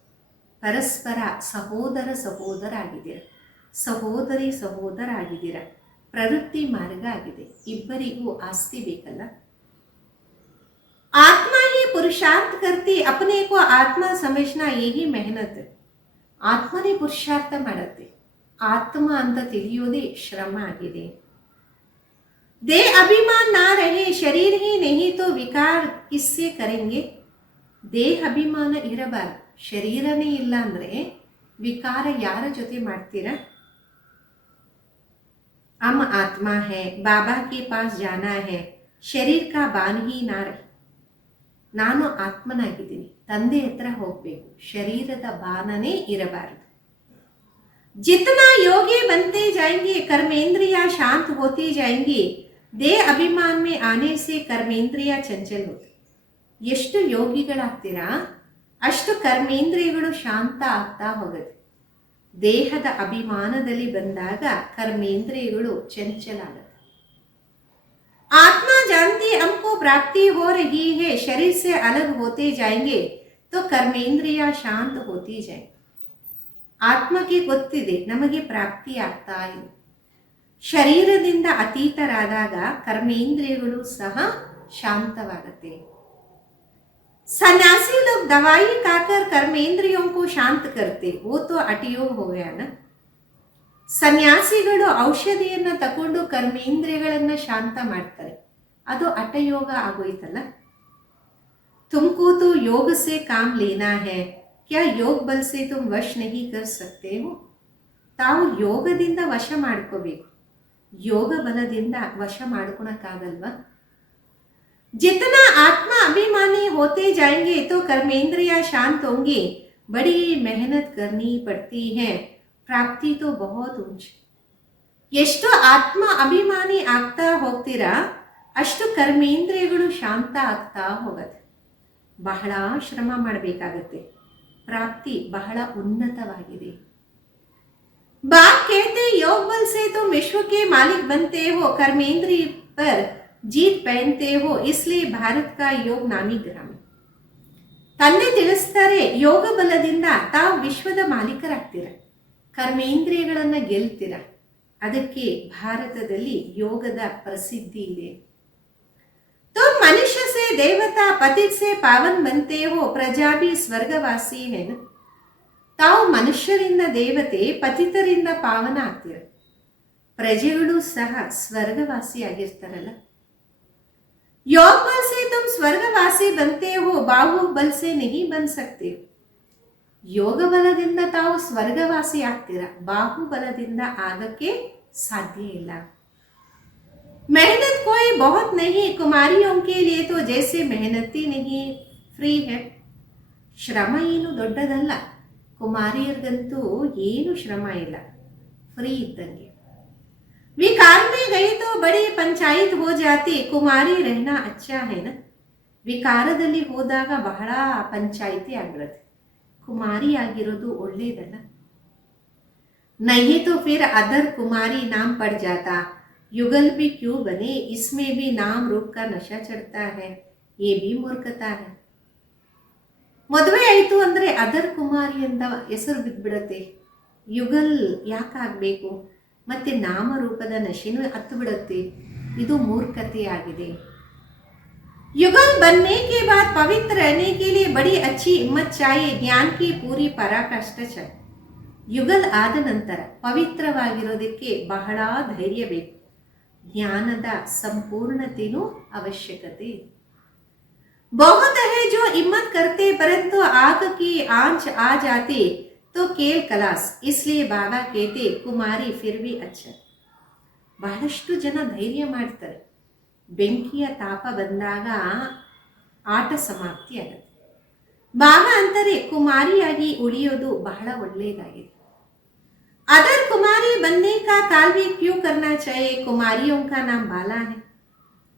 ಪರಸ್ಪರ ಸಹೋದರ ಆಗಿದ್ದೀರ, ಸಹೋದರ ಆಗಿದ್ದೀರ, ಪ್ರವೃತ್ತಿ ಮಾರ್ಗ ಆಗಿದೆ, ಇಬ್ಬರಿಗೂ ಆಸ್ತಿ ಬೇಕಲ್ಲ. आत्मा ही पुरुषार्थ करती, अपने को आत्मा समझना यही मेहनत है. ಆತ್ಮನೇ ಪುರುಷಾರ್ಥ ಮಾಡುತ್ತೆ, ಆತ್ಮ ಅಂತ ತಿಳಿಯೋದೇ ಶ್ರಮ ಆಗಿದೆ. देह अभिमान ना रहे, शरीर ही नहीं तो विकार किससे करेंगे. ದೇಹ ಅಭಿಮಾನ ಇರಬಾರ್ದು, ಶರೀರನೇ ಇಲ್ಲ ಅಂದ್ರೆ ವಿಕಾರ ಯಾರ ಜೊತೆ ಮಾಡ್ತೀರಾ? हम आत्मा है, बाबा के पास जाना है, शरीर का बान ही ना रहे. ನಾನು ಆತ್ಮನಾಗಿದ್ದೀನಿ, ತಂದೆ ಹತ್ರ ಹೋಗ್ಬೇಕು, ಶರೀರದ ಬಾನನೇ ಇರಬಾರದು. जितना योगी बनते जाएंगे, कर्मेंद्रिया शांत होती जाएंगी. देह अभिमान में आने से कर्मेंद्रिया चंचल होती. ಎಷ್ಟು ಯೋಗಿಗಳಾಗ್ತೀರಾ ಅಷ್ಟು ಕರ್ಮೇಂದ್ರಿಯಗಳು ಶಾಂತ ಆಗ್ತಾ ಹೋಗುತ್ತೆ. ದೇಹದ ಅಭಿಮಾನದಲ್ಲಿ ಬಂದಾಗ ಕರ್ಮೇಂದ್ರಿಯಗಳು ಚಂಚಲ ಆಗುತ್ತೆ. आत्मा जानती हमको प्राप्ति हो रही है, शरीर से अलग होते जाएंगे तो कर्मेंद्रिया शांत होती जाए. ಆತ್ಮಕ್ಕೆ ಗೊತ್ತಿದೆ ನಮಗೆ ಪ್ರಾಪ್ತಿ ಆಗ್ತಾ ಇದೆ, ಶರೀರದಿಂದ ಅತೀತರಾದಾಗ ಕರ್ಮೇಂದ್ರಿಯಗಳು ಸಹ ಶಾಂತವಾಗುತ್ತೆ. सन्यासी लोग दवाई खाकर कर्मेंद्रियों को शांत करते, वो तो अटयोग हो गया ना. ಸನ್ಯಾಸಿಗಳು ಔಷಧಿಯನ್ನು ತಗೊಂಡು ಕರ್ಮೇಂದ್ರಿಯಗಳನ್ನು ಶಾಂತ ಮಾಡ್ತಾರೆ, ಅದು ಹಠಯೋಗ ಆಗೋಯ್ತಲ್ಲ. तुमको तो योग से काम लेना है, क्या योग बल से तुम वश नहीं कर सकते हो. ತಾವು ಯೋಗದಿಂದ ವಶ ಮಾಡ್ಕೋಬೇಕು, ಯೋಗ ಬಲದಿಂದ ವಶ ಮಾಡ್ಕೊಳಕ್ಕಾಗಲ್ವಾ? जितना आत्मा अभिमानी होते जाएंगे तो कर्मेंद्रिया शांत होंगे. बड़ी मेहनत करनी पड़ती है, प्राप्ति तो बहुत ऊंची. ಎಷ್ಟು ಆತ್ಮ ಅಭಿಮಾನಿ ಆಗ್ತಾ ಹೋಗ್ತೀರಾ ಅಷ್ಟು ಕರ್ಮೇಂದ್ರಿಯಗಳು ಶಾಂತ ಆಗ್ತಾ ಹೋಗುತ್ತೆ. ಬಹಳ ಶ್ರಮ ಮಾಡಬೇಕಾಗುತ್ತೆ, ಪ್ರಾಪ್ತಿ ಬಹಳ ಉನ್ನತವಾಗಿದೆ. बाप कहते योग बल से तुम विश्व के मालिक बनते हो, कर्मेंद्रिय पर जीत पहनते हो, इसलिए भारत का योग नामी ग्रामी. ತಂದೆ ತಿಳಿಸ್ತಾರೆ, ಯೋಗ ಬಲದಿಂದ ತಾವು ವಿಶ್ವದ ಮಾಲೀಕರಾಗ್ತೀರ, ಕರ್ಮೇಂದ್ರಿಯಗಳನ್ನು ಗೆಲ್ತೀರ, ಅದಕ್ಕೆ ಭಾರತದಲ್ಲಿ ಯೋಗದ ಪ್ರಸಿದ್ಧಿ ಇದೆ. तो मनुष्य से देवता, पतित से पावन बनते हो, प्रजा भी स्वर्गवासी है ना. ತಾವು ಮನುಷ್ಯರಿಂದ ದೇವತೆ, ಪತಿತರಿಂದ ಪಾವನ ಆಗ್ತೀರ, ಪ್ರಜೆಗಳು ಸಹ ಸ್ವರ್ಗವಾಸಿ ಆಗಿರ್ತಾರಲ್ಲ. योग बल से तुम स्वर्गवासी बनते हो, बाहुबल से नहीं बन सकते. ಯೋಗ ಬಲದಿಂದ ತಾವು ಸ್ವರ್ಗವಾಸಿ ಆಗ್ತೀರ, ಬಾಹುಬಲದಿಂದ ಆಗಕ್ಕೆ ಸಾಧ್ಯ ಇಲ್ಲ. मेहनत कोई बहुत नहीं, कुमारियों के लिए तो जैसे मेहनती नहीं फ्री है. ಶ್ರಮ ಏನು ದೊಡ್ಡದಲ್ಲ, ಕುಮಾರಿಯರಿಗಂತೂ ಏನು ಶ್ರಮ ಇಲ್ಲ, ಫ್ರೀ ಇದ್ದಂಗೆ. विकार में गई तो बड़ी पंचायत हो जाती, कुमारी रहना अच्छा है ना. ವಿಕಾರದಲ್ಲಿ ಹೋದಾಗ ಬಹಳ ಪಂಚಾಯಿತಿ ಆಗಿರುತ್ತೆ, ಕುಮಾರಿ ಆಗಿರೋದು ಒಳ್ಳೆಯದಲ್ಲ. नहीं तो फिर अदर कुमारी नाम पड़ जाता, युगल भी क्यों बने, इसमें भी नाम रूप का नशा चढ़ता है, ये भी मूर्खता है. ಮದುವೆ ಆಯಿತು ಅಂದರೆ ಅದರ್ ಕುಮಾರಿ ಅಂತ ಹೆಸರು ಬಿದ್ದುಬಿಡುತ್ತೆ. ಯುಗಲ್ ಯಾಕಾಗಬೇಕು, ಮತ್ತೆ ನಾಮರೂಪದ ನಶೆನೂ ಹತ್ತು ಬಿಡುತ್ತೆ. ಇದು ಮೂರ್ಖತೆಯಾಗಿದೆ. युगल बनने के बाद पवित्र रहने के लिए बड़ी अच्छी हिम्मत चाहिए, ज्ञान की पूरी पराकाष्ठा चाहिए. ಯುಗಲ್ ಆದ ನಂತರ ಪವಿತ್ರವಾಗಿರೋದಕ್ಕೆ ಬಹಳ ಧೈರ್ಯ ಬೇಕು, ಜ್ಞಾನದ ಸಂಪೂರ್ಣತೆಯೂ ಅವಶ್ಯಕತೆ ಇದೆ. बहुत है जो हिम्मत करते परंतु आग की आंच आ जाती तो केल कलास, इसलिए बाबा कहते कुमारी फिर भी अच्छा. ಬಹಳಷ್ಟು ಜನ ಧೈರ್ಯ ಮಾಡ್ತಾರೆ, ಬೆಂಕಿಯ ತಾಪ ಬಂದಾಗ ಆಟ ಸಮಾಪ್ತಿ ಆಗುತ್ತೆ. ಬಾಬಾ ಅಂತಾರೆ ಕುಮಾರಿಯಾಗಿ ಉಳಿಯೋದು ಬಹಳ ಒಳ್ಳೆಯದಾಗಿದೆ. अदर कुमारी बनने का काल भी क्यों करना चाहिए, कुमारियों का नाम बाला है.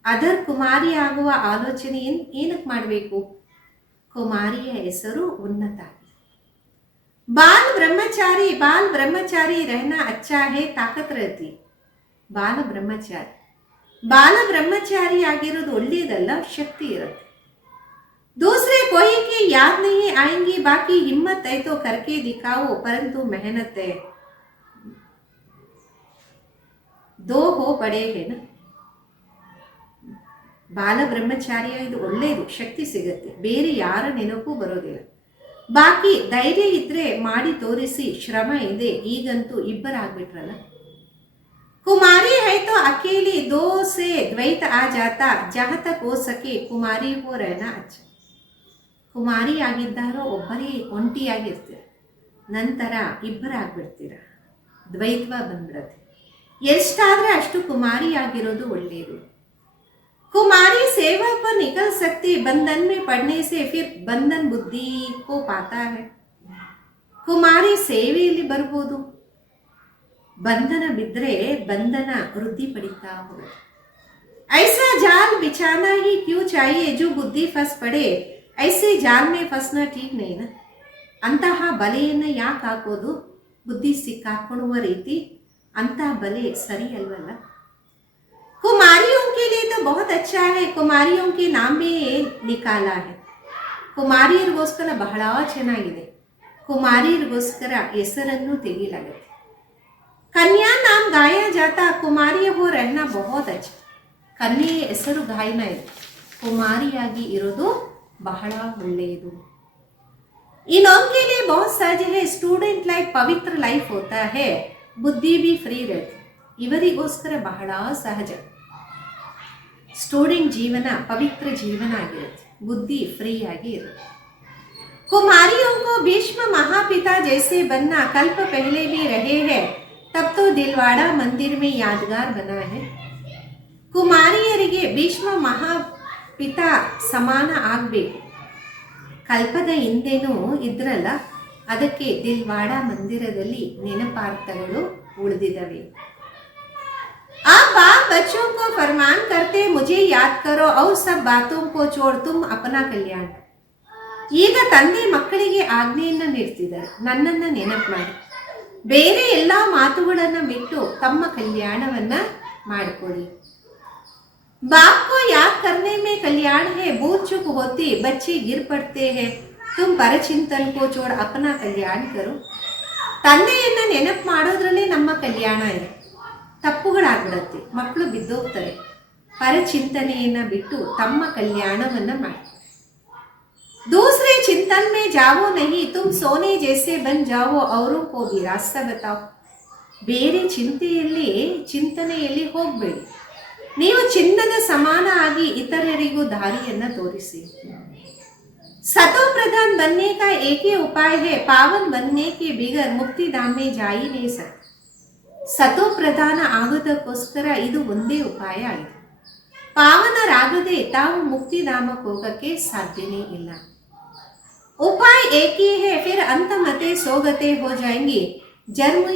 ಅದರ್ ಕುಮಾರಿ ಆಗುವ ಆಲೋಚನೆ ಏನಕ್ಕೆ ಮಾಡಬೇಕು, ಕುಮಾರಿಯ ಹೆಸರು ಉನ್ನತ. ಬಾಲ್ ಬ್ರಹ್ಮಚಾರಿ रहना अच्छा है, ताकत रहती. ಬಾಲ ಬ್ರಹ್ಮಚಾರಿ ಆಗಿರೋದು ಒಳ್ಳೆಯದಲ್ಲ, ಶಕ್ತಿ ಇರುತ್ತೆ. दूसरे कोई की याद नहीं आएंगी, बाकी हिम्मत है तो करके दिखाओ, परंतु मेहनत है. दो हो बड़े है ना. ಬಾಲ ಬ್ರಹ್ಮಚಾರ್ಯ ಇದು ಒಳ್ಳೆಯದು, ಶಕ್ತಿ ಸಿಗುತ್ತೆ, ಬೇರೆ ಯಾರ ನೆನಪು ಬರೋದಿಲ್ಲ. ಬಾಕಿ ಧೈರ್ಯ ಇದ್ರೆ ಮಾಡಿ ತೋರಿಸಿ, ಶ್ರಮ ಇದೆ. ಈಗಂತೂ ಇಬ್ಬರಾಗ್ಬಿಟ್ರಲ್ಲ. ಕುಮಾರಿ है तो अकेली, दो से द्वैत आ जाता, जहाँ तक हो सके कुमारी हो रहना अच्छा. ಕುಮಾರಿ ಆಗಿದ್ದಾರೋ ಒಬ್ಬರೇ ಒಂಟಿಯಾಗಿರ್ತೀರ, ನಂತರ ಇಬ್ಬರಾಗ್ಬಿಡ್ತೀರ, ದ್ವೈತ್ವ ಬಂದ್ಬಿಡತ್ತೆ. ಎಷ್ಟಾದ್ರೆ ಅಷ್ಟು ಕುಮಾರಿ ಆಗಿರೋದು ಒಳ್ಳೆಯದು. कुमारी सेवा पर निकल सकती, बंधन में पड़ने से फिर बंधन बुद्धि को पाता है. ಕುಮಾರಿ ಸೇವೆಯಲ್ಲಿ ಬರ್ಬೋದು, ಬಂಧನ ಬಿದ್ದರೆ ಬಂಧನ ವೃದ್ಧಿ ಪಡಿತಾ ಹೋಗುತ್ತೆ. ऐसा जाल बिछाना ही क्यों चाहिए, जो बुद्धि फंस पड़े, ऐसे जाल में फंसना ठीक नहीं ना. ಅಂತಹ ಬಲೆಯನ್ನು ಯಾಕೆ ಹಾಕೋದು, ಬುದ್ಧಿ ಸಿಕ್ಕಾಕೊಳ್ಳುವ ರೀತಿ ಅಂತಹ ಬಲೆ ಸರಿ ಅಲ್ವಲ್ಲ. कुमारियों के लिए तो बहुत अच्छा है, कुमारियों के नाम भी निकाला है. ಕುಮಾರಿಯರಿಗೋಸ್ಕರ ಬಹಳ ಚೆನ್ನಾಗಿದೆ, ಕುಮಾರಿಯರಿಗೋಸ್ಕರ ಹೆಸರನ್ನು ತೆಗೆಯಲಾಗುತ್ತೆ. ಕನ್ಯಾ ನಾಮ್ ಗಾಯ ಜಾತ, ಕುಮಾರಿಯ ಹೋ रहना बहुत अच्छा. ಕನ್ಯೆಯ ಹೆಸರು ಗಾಯನ ಇದೆ, ಕುಮಾರಿಯಾಗಿ ಇರೋದು ಬಹಳ ಒಳ್ಳೆಯದು. इनों के लिए बहुत सहज है, स्टूडेंट लाइफ पवित्र लाइफ होता है, बुद्धि भी फ्री रहती. ಇವರಿಗೋಸ್ಕರ ಬಹಳ ಸಹಜ, ಸ್ಟೂಡೆಂಟ್ ಜೀವನ ಪವಿತ್ರ ಜೀವನ ಆಗಿರುತ್ತೆ, ಬುದ್ಧಿ ಫ್ರೀ ಆಗಿ ಇರುತ್ತೆ. कुमारियों को भीष्म महापिता जैसे बनना, कल्प पहले भी रहे हैं, तब तो दिलवाड़ा मंदिर में यादगार बना है. ಕುಮಾರಿಯರಿಗೆ ಭೀಷ್ಮ ಮಹಾಪಿತ ಸಮಾನ ಆಗಬೇಕು, ಕಲ್ಪದ ಹಿಂದೆನೂ ಇದ್ರಲ್ಲ, ಅದಕ್ಕೆ ದಿಲ್ವಾಡ ಮಂದಿರದಲ್ಲಿ ನೆನಪಾರ್ಥಗಳು ಉಳಿದಿದ್ದಾವೆ. आप बाप बच्चों को फरमान करते मुझे याद करो और सब बातों को छोड़ तुम अपना कल्याण. ಈಗ ತಂದೆ ಮಕ್ಕಳಿಗೆ ಆಜ್ಞೆಯನ್ನು ನೀಡ್ತಿದ್ದಾರೆ, ನನ್ನನ್ನು ನೆನಪು ಮಾಡಿ, ಬೇರೆ ಎಲ್ಲ ಮಾತುಗಳನ್ನು ಬಿಟ್ಟು ತಮ್ಮ ಕಲ್ಯಾಣವನ್ನ ಮಾಡಿಕೊಳ್ಳಿ. बाप को याद करने में कल्याण है, भूल चूक होती बच्चे गिर पड़ते हैं, तुम परचिंतन को छोड़ अपना कल्याण करो. ತಂದೆಯನ್ನು ನೆನಪು ಮಾಡೋದ್ರಲ್ಲೇ ನಮ್ಮ ಕಲ್ಯಾಣ ಇದೆ. ತಪ್ಪುಗಳಾಗ್ಬಿಡುತ್ತೆ, ಮಕ್ಕಳು ಬಿದ್ದೋಗ್ತಾರೆ. ಪರಚಿಂತನೆಯನ್ನ ಬಿಟ್ಟು ತಮ್ಮ ಕಲ್ಯಾಣವನ್ನ ಮಾಡಿ. दूसरे चिंतन में जाओ नहीं, तुम सोने जैसे बन जाओ औरों को भी रास्ता बताओ. ಬೇರೆ ಚಿಂತನೆಯಲ್ಲಿ ಹೋಗಬೇಡಿ, ನೀವು ಚಿನ್ನದ ಸಮಾನ ಆಗಿ ಇತರರಿಗೂ ದಾರಿಯನ್ನ ತೋರಿಸಿ. सतो प्रधान बनने का एक ही उपाय है, पावन बनने के बिगर मुक्ति धाम में जा ही नहीं सकते. ಸತೋ ಪ್ರಧಾನ ಆಗೋದಕ್ಕೋಸ್ಕರ ಇದು ಒಂದೇ ಉಪಾಯ ಆಗಿದೆ. ಪಾವನರಾಗದೆ ತಾವು ಮುಕ್ತಿಧಾಮಕ್ಕೆ ಹೋಗಕ್ಕೆ ಸಾಧ್ಯನೇ ಇಲ್ಲ. उपाय एक ही है, फिर अंत मते सोगते हो जाएंगे, ಜನ್ಮ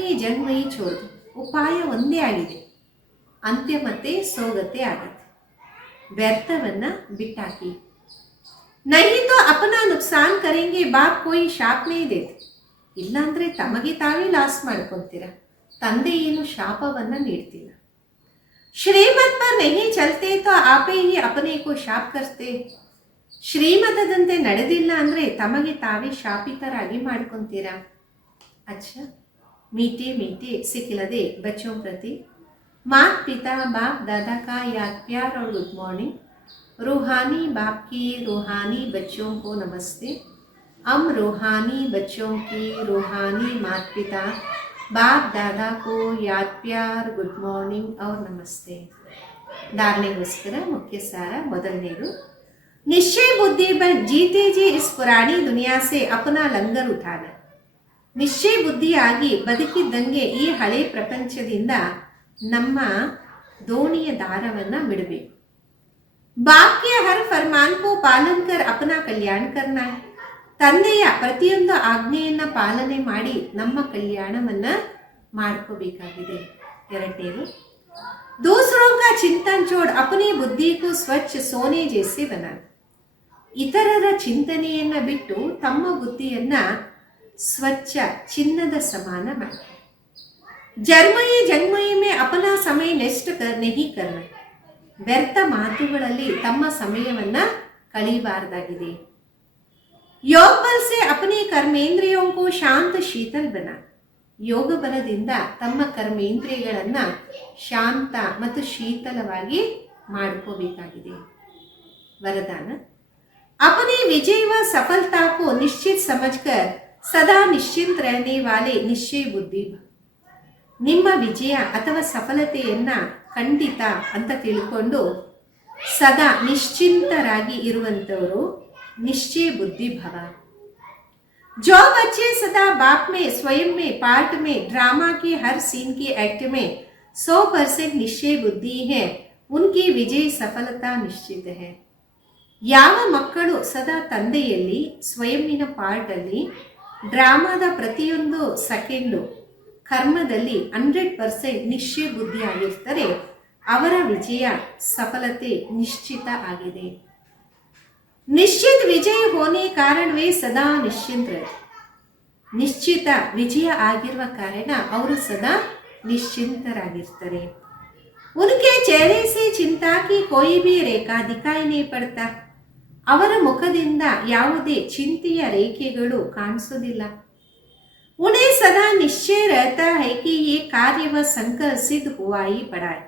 ಹಿ छोड़. ಉಪಾಯ ಒಂದೇ ಆಗಿದೆ, ಅಂತ್ಯ ಮತ್ತೆ ಸೋಗತೆ ಆಗುತ್ತೆ, ವ್ಯರ್ಥವನ್ನ ಬಿಟ್ಟಾಕಿ. नहीं तो अपना नुकसान करेंगे, बाप कोई ಶಾಪ್ नहीं देते. ಇಲ್ಲಾಂದ್ರೆ ತಮಗೆ ತಾವೇ ಲಾಸ್ ಮಾಡ್ಕೊಳ್ತೀರ, ತಂದೆ ಏನು ಶಾಪವನ್ನ ನೀಡ್ತೀರ. ಶ್ರೀಮತ್ पर नहीं चलते तो आपे ही अपने को ಶಾಪ್ करते. ಶ್ರೀಮತದಂತೆ ನಡೆದಿಲ್ಲ ಅಂದ್ರೆ ತಮಗೆ ತಾವೇ ಶಾಪಿತರಾಗಿ ಮಾಡ್ಕೊಂತೀರಾ. अच्छा, मीठे मीठे सिखिलदे बच्चों प्रति माता पिता बाप दादा का याद प्यार और गुड मॉर्निंग. रूहानी बाप की रूहानी बच्चों को नमस्ते. हम रूहानी बच्चों की रूहानी माता पिता बाप दादा को याद प्यार गुड मॉर्निंग और नमस्ते. धारणೆಗೋಸ್ಕರ ಮುಖ್ಯ ಸಾರ ಮೊದಲನೇದು, निश्चय बुद्धि पर जीते जी इस पुरानी दुनिया से अपना लंगर उठाना. ನಿಶ್ಚಯ ಬುದ್ಧಿಯಾಗಿ ಬದುಕಿದ್ದಂಗೆ ಈ ಹಳೆ ಪ್ರಪಂಚದಿಂದ ನಮ್ಮ ದೋಣಿಯ ದಾರವನ್ನು ಬಿಡಬೇಕು. बाप के हर फरमान को पालन कर अपना कल्याण करना है. ತಂದೆಯ ಪ್ರತಿಯೊಂದು ಆಜ್ಞೆಯನ್ನು ಪಾಲನೆ ಮಾಡಿ ನಮ್ಮ ಕಲ್ಯಾಣವನ್ನ ಮಾಡ್ಕೋಬೇಕಾಗಿದೆ. ಎರಡನೇದು, दूसरों का चिंतन छोड़ अपनी बुद्धि को स्वच्छ सोने जैसे बना. ಇತರರ ಚಿಂತನೆಯನ್ನ ಬಿಟ್ಟು ತಮ್ಮ ಬುದ್ಧಿಯನ್ನ ಸ್ವಚ್ಛ ಚಿನ್ನದ ಸಮಾನ ಮಾಡಿ. ಜನ್ಮಯಿ ಜನ್ಮಯಿ ಮೇ ಅಪನಾ ಸಮಯ ನಷ್ಟ नहीं करना. ವ್ಯರ್ಥ ಮಾತುಗಳಲ್ಲಿ ತಮ್ಮ ಸಮಯವನ್ನ ಕಳೆಯಬಾರದಾಗಿದೆ. योग बल से अपने कर्मेंद्रियों को शांत शीतल बना. ಯೋಗ ಬಲದಿಂದ ತಮ್ಮ ಕರ್ಮೇಂದ್ರಿಯಗಳನ್ನ ಶಾಂತ ಮತ್ತು ಶೀತಲವಾಗಿ ಮಾಡ್ಕೋಬೇಕಾಗಿದೆ. ವರದಾನ, अपनी विजय व सफलता को निश्चित समझकर सदा निश्चिंत रहने वाले निश्चय बुद्धि. ನಿಮ್ಮ ವಿಜಯ ಅಥವಾ ಸಫಲತೆಯನ್ನ ಖಂಡಿತ ಅಂತ ತಿಳ್ಕೊಂಡು ಸದಾ ನಿಶ್ಚಿಂತರಾಗಿ ಇರುವಂತವರು निश्चय बुद्धि भव. जो बच्चे सदा बाप में स्वयं में पार्ट में ड्रामा की हर सीन की एक्ट में 100% निश्चय बुद्धि है, उनकी विजय सफलता निश्चित है. ಯಾವ ಮಕ್ಕಳು ಸದಾ ತಂದೆಯಲ್ಲಿ ಸ್ವಯಂನ ಪಾರ್ಟ್ ಅಲ್ಲಿ ಡ್ರಾಮಾದ ಪ್ರತಿಯೊಂದು ಸೆಕೆಂಡು ಕರ್ಮದಲ್ಲಿ 100% ನಿಶ್ಚಯ ಬುದ್ಧಿ ಆಗಿರ್ತಾರೆ, ಅವರ ವಿಜಯ ಸಫಲತೆ ನಿಶ್ಚಿತ ಆಗಿದೆ. ನಿಶ್ಚಿತ ವಿಜಯ ಹೋನೆ ಕಾರಣವೇ ಸದಾ ನಿಶ್ಚಿಂತ. ನಿಶ್ಚಿತ ವಿಜಯ ಆಗಿರುವ ಕಾರಣ ಅವರು ಸದಾ ನಿಶ್ಚಿಂತರಾಗಿರ್ತಾರೆ. ಉನಕೆ ಚेहरे से चिंता की कोई भी रेखा दिखाई नहीं पड़ता. ಅವರ ಮುಖದಿಂದ ಯಾವುದೇ ಚಿಂತೆಯ ರೇಖೆಗಳು ಕಾಣಿಸೋದಿಲ್ಲ. उन्हें सदा निश्चय रहता है कि ये कार्य व संकल्प सिद्ध हुआ ही पड़ा है.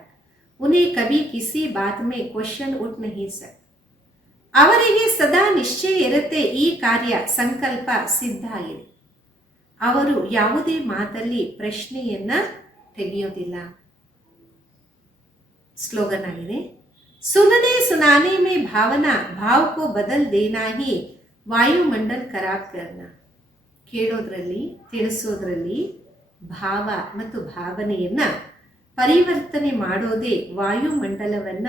उन्हें कभी किसी बात में क्वेश्चन उठ नहीं सकता. ಅವರಿಗೆ ಸದಾ ನಿಶ್ಚಯ ಇರುತ್ತೆ, ಈ ಕಾರ್ಯ ಸಂಕಲ್ಪ ಸಿದ್ಧ ಆಗಿದೆ. ಅವರು ಯಾವುದೇ ಮಾತಲ್ಲಿ ಪ್ರಶ್ನೆಯನ್ನ ತೆಗೆಯೋದಿಲ್ಲ. ಸ್ಲೋಗನ್ ಆಗಿದೆ, ಸುನನೆ ಸುನಾನೆ ಮೇ ಭಾವನಾ ಭಾವ ಕೋ ಬದಲ್ ದೇನಾ ಹಿ ವಾಯುಮಂಡಲ್ ಖರಾಬ್ ಕರ್ನಾ. ಕೇಳೋದ್ರಲ್ಲಿ ತಿಳಿಸೋದ್ರಲ್ಲಿ ಭಾವ ಮತ್ತು ಭಾವನೆಯನ್ನ ಪರಿವರ್ತನೆ ಮಾಡೋದೇ ವಾಯುಮಂಡಲವನ್ನ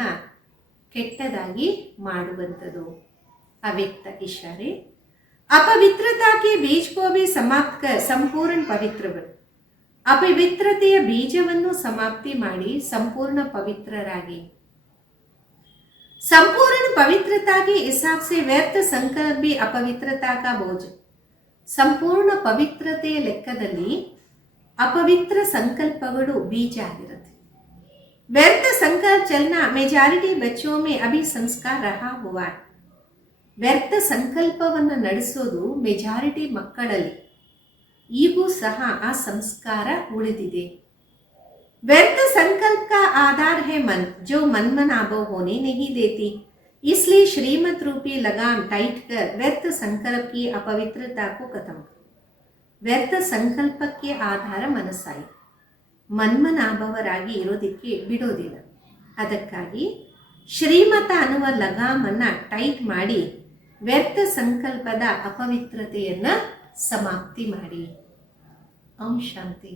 ಕೆಟ್ಟದಾಗಿ ಮಾಡುವಂಥದ್ದು. ಅವ್ಯಕ್ತ ಇಶಾರೆ, ಅಪವಿತ್ರತಾ के बीज को भी समाप्त कर संपूर्ण पवित्र बन. ಅಪವಿತ್ರತೆಯ ಬೀಜವನ್ನು ಸಮಾಪ್ತಿ ಮಾಡಿ ಸಂಪೂರ್ಣ ಪವಿತ್ರರಾಗಿ. संपूर्ण पवित्रता के हिसाब से व्यर्थ संकल्प भी अपवित्रता का बोझ. ಸಂಪೂರ್ಣ ಪವಿತ್ರತೆಯ ಲೆಕ್ಕದಲ್ಲಿ ಅಪವಿತ್ರ ಸಂಕಲ್ಪಗಳು ಬೀಜ ಆಗಿರುತ್ತೆ. व्यर्थ संकल्प चलना मेजॉरिटी बच्चों में अभी संस्कार रहा हुआ. ವ್ಯರ್ಥ ಸಂಕಲ್ಪವನ್ನು ನಡೆಸೋದು ಮೆಜಾರಿಟಿ ಮಕ್ಕಳಲ್ಲಿ ಈಗೂ ಸಹ ಆ ಸಂಸ್ಕಾರ ಉಳಿದಿದೆ. व्यर्थ संकल्प का आधार है मन, जो मनमनाभव होने नहीं देती. इसलिए श्रीमत रूपी लगाम टाइट कर व्यर्थ संकल्प की अपवित्रता को खत्म. ವ್ಯರ್ಥ ಸಂಕಲ್ಪಕ್ಕೆ ಆಧಾರ ಮನಸ್ಸಾಯಿ, ಮನ್ಮನಾಭವರಾಗಿ ಇರೋದಕ್ಕೆ ಬಿಡೋದಿಲ್ಲ. ಅದಕ್ಕಾಗಿ ಶ್ರೀಮತ ಅನ್ನುವ ಲಗಾಮನ್ನ ಟೈಟ್ ಮಾಡಿ ವ್ಯರ್ಥ ಸಂಕಲ್ಪದ ಅಪವಿತ್ರತೆಯನ್ನ ಸಮಾಪ್ತಿ ಮಾಡಿ. ಓಂ ಶಾಂತಿ.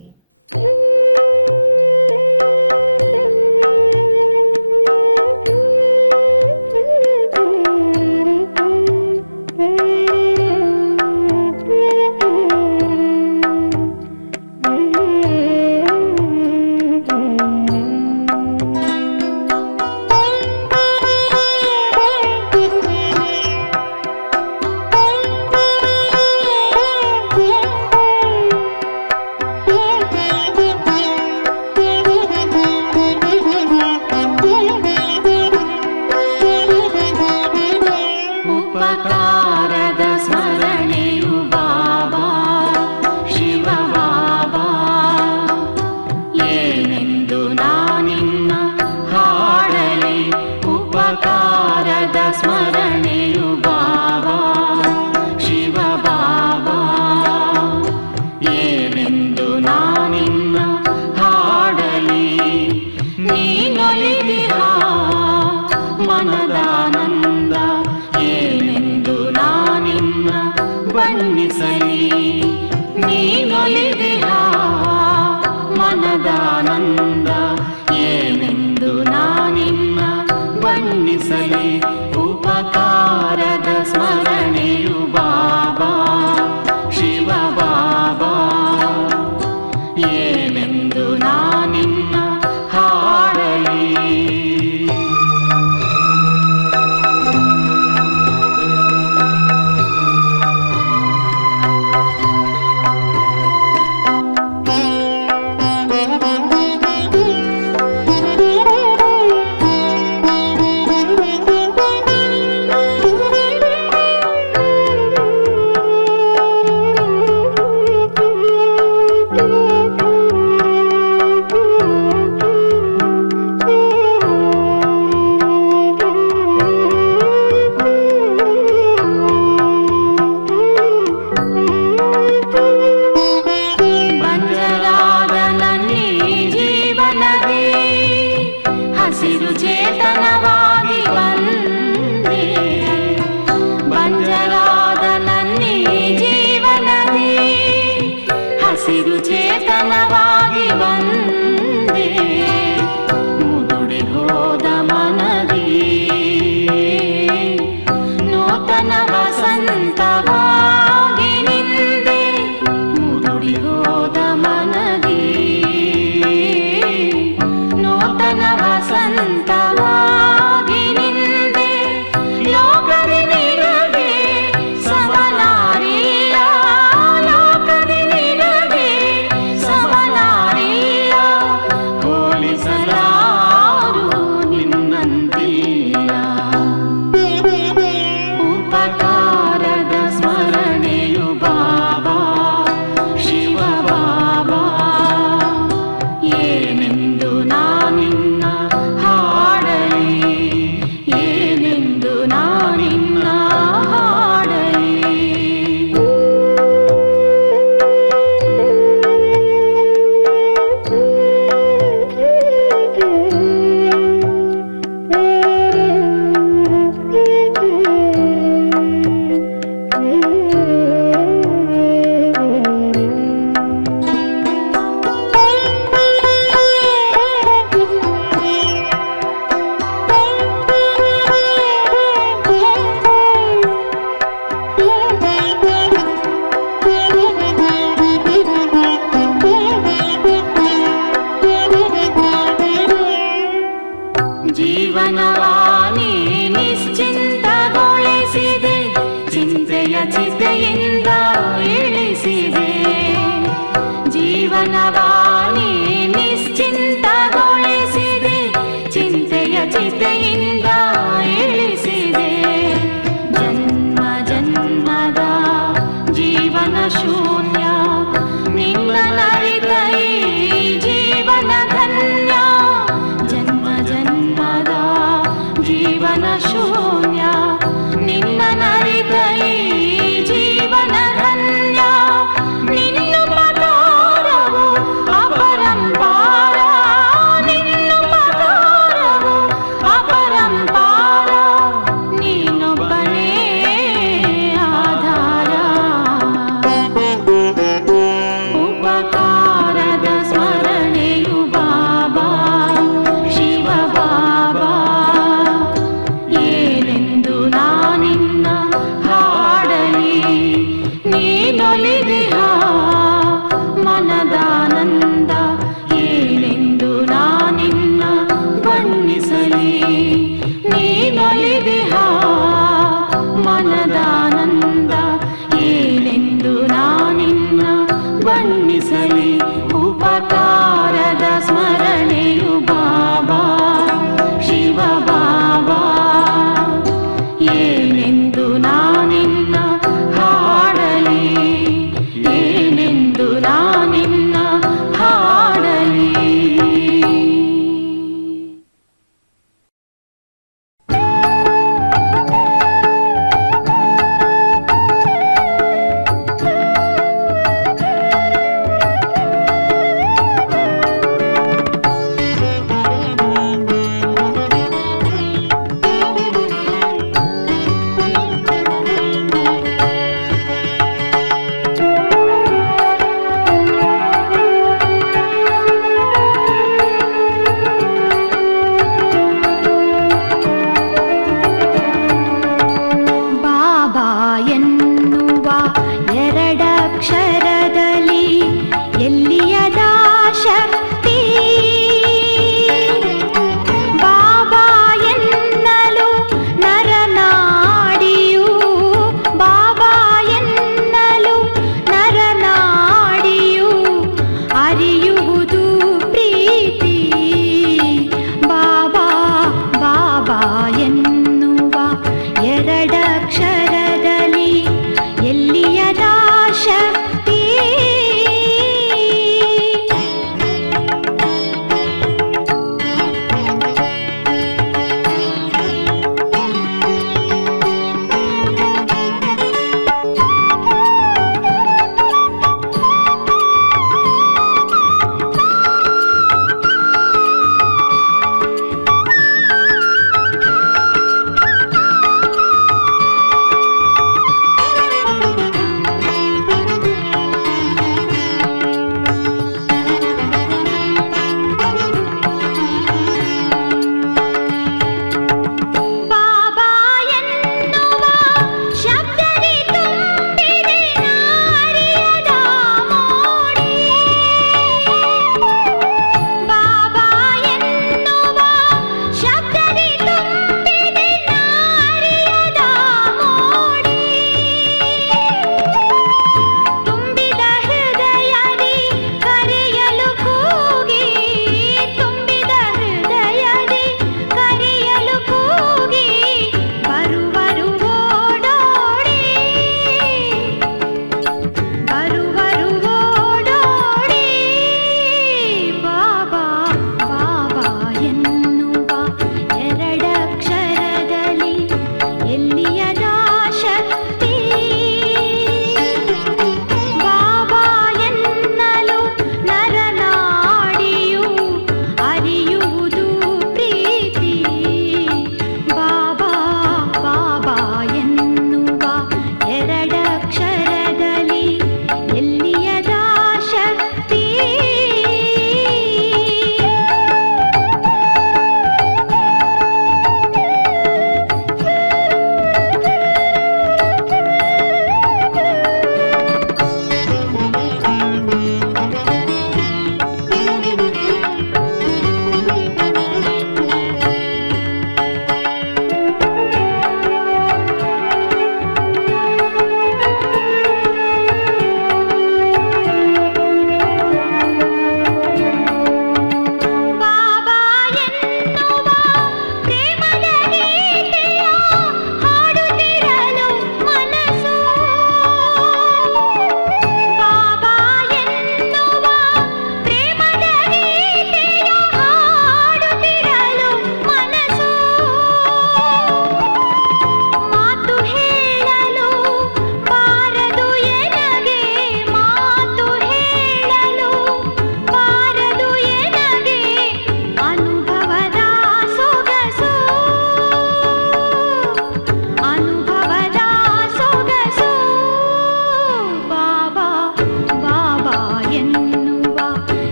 ಬಣ್ಣಿಸಲಿ ನೀನೊಲಿದಿಹ ಮನದಾನಂದ ಏನೆಂದು ನಾನಿನ್ನ ಬಣ್ಣಿಸಲಿ ಉಪಕಾರದ ಸ್ಮರಣೆಯು ಬಾಬಾ ಶಿವ ಬಾಬಾ ಏನೆಂದು ನಾನಿನ್ನ ಹಾಡಲಿ ಹಸಿರು ಚೇತನವಾಗಿ ಬಂದೆ ಬಂಜರಾದ ನನ್ನಿ ಜೀವನದಿ ಹಸಿರು ಚೇತನವಾಗಿ ಬಂದೆ ಮುದುಡಿ ಹೋದ ಮನದಿ ನೂತನ ವಸಂತವಾಗಿ ನಿಂದೆ ಮುದುಡಿ ಹೋದ ಮನದಿ ನೂತನ ವಸಂತವಾಗಿ ನಿಂದೆ ಲೋಕದಿ ನಿನಗೆ ಸಮನಾರಿಲ್ಲ ಲೋಕದಿ ನಿನಗೆ ಸಮನಾರಿಲ್ಲ ಹೋಲಿಸಲಾರು ನಿನ್ನಂತಿಲ್ಲ ಉಪಕಾರದ ಸ್ಮರಣೆಯು ಬಾಬಾ ಶಿವ ಬಾಬಾ ಏನೆಂದು ನಾನಿನ್ನ ಹಾಡಲಿ ಏನೆಂದು ನಾನಿನ್ನ ಹಾಡಲಿ ಜೀವನವಾನಿ ನಿಶ್ಚಿಂತಗೊಳಿಸಿದೆ ಚಿಂತೆಯ ಚಿತೆಯಿಂದ ಇಳಿಸಿದೆ ಜೀವನವಾನಿ ನಿಶ್ಚಿಂತಗೊಳಿಸಿದೆ ಚಿಂತೆಯ ಚಿತೆಯಿಂದ ಇಳಿಸಿದೆ ಜನ್ಮ ಜನ್ಮದ ಜೀವನ ಶೂನ್ಯ ನಿನ್ನ ನರಿತ ಈ ಜೀವನ ಧನ್ಯ ಜನ್ಮ ಜನ್ಮದ ಜೀವನ ಶೂನ್ಯ ನಿನ್ನ ನರಿತ ಈ ಜೀವ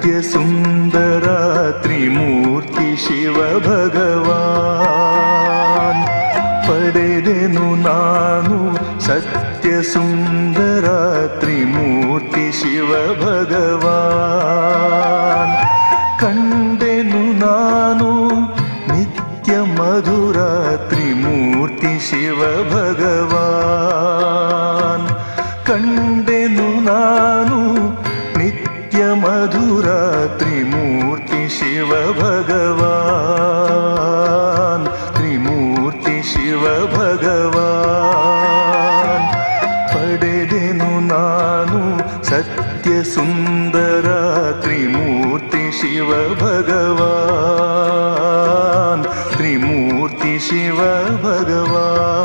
ಸತ್ಯ ಸುಂದರ ತ್ರಿಮೂರ್ತಿ ಶಿವ ಭಗವಾನ್. ಪಡೆದೆನು ನಾನು ಸತ್ಯ ಸುಂದರ ತ್ರಿಮೂರ್ತಿ ಶಿವ ಭಗವಾನ್. ಕಂಡೆನು ನಾನು ನಿತ್ಯ ಮಧುರ ತ್ರಿಮೂರ್ತಿ ಶಿವ ಭಗವಾನ್. ಕಂಡೆನು ನಾನು ನಿತ್ಯ ಮಧುರ ತ್ರಿಮೂರ್ತಿ ಶಿವ ಭಗವಾನ್. ತ್ರಿಮೂರ್ತಿ ಶಿವ ಭಗವಾನ್. ಪಡೆದೆನು ನಾನು ಸತ್ಯ ಸುಂದರ ತ್ರಿಮೂರ್ತಿ ಶಿವ ಭಗವಾನ್. ತ್ರಿಮೂರ್ತಿ ಶಿವ ಭಗವಾನ್.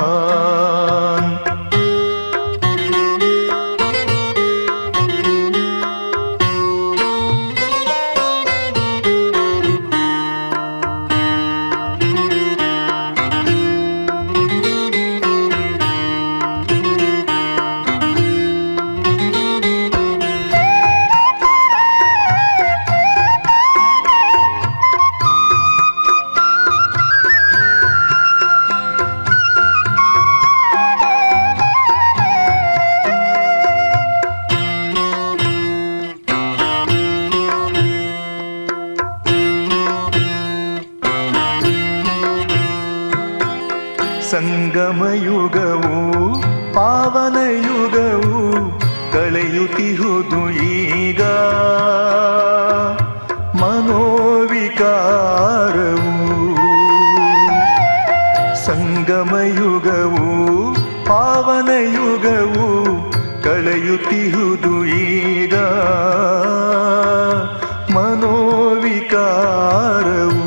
ಸಂಗಮಯುಗವು ಪಾವನಯುಗವು ಕಳೆಯುತ್ತಿಹುದು ಈಗ. ಮನೋವಿಕಾರವು ಸಂಗಮಯುಗವು ಪಾವನಯುಗವು ಕಳೆಯುತ್ತಿಹುದು ಈಗ. ಮನೋವಿಕಾರವು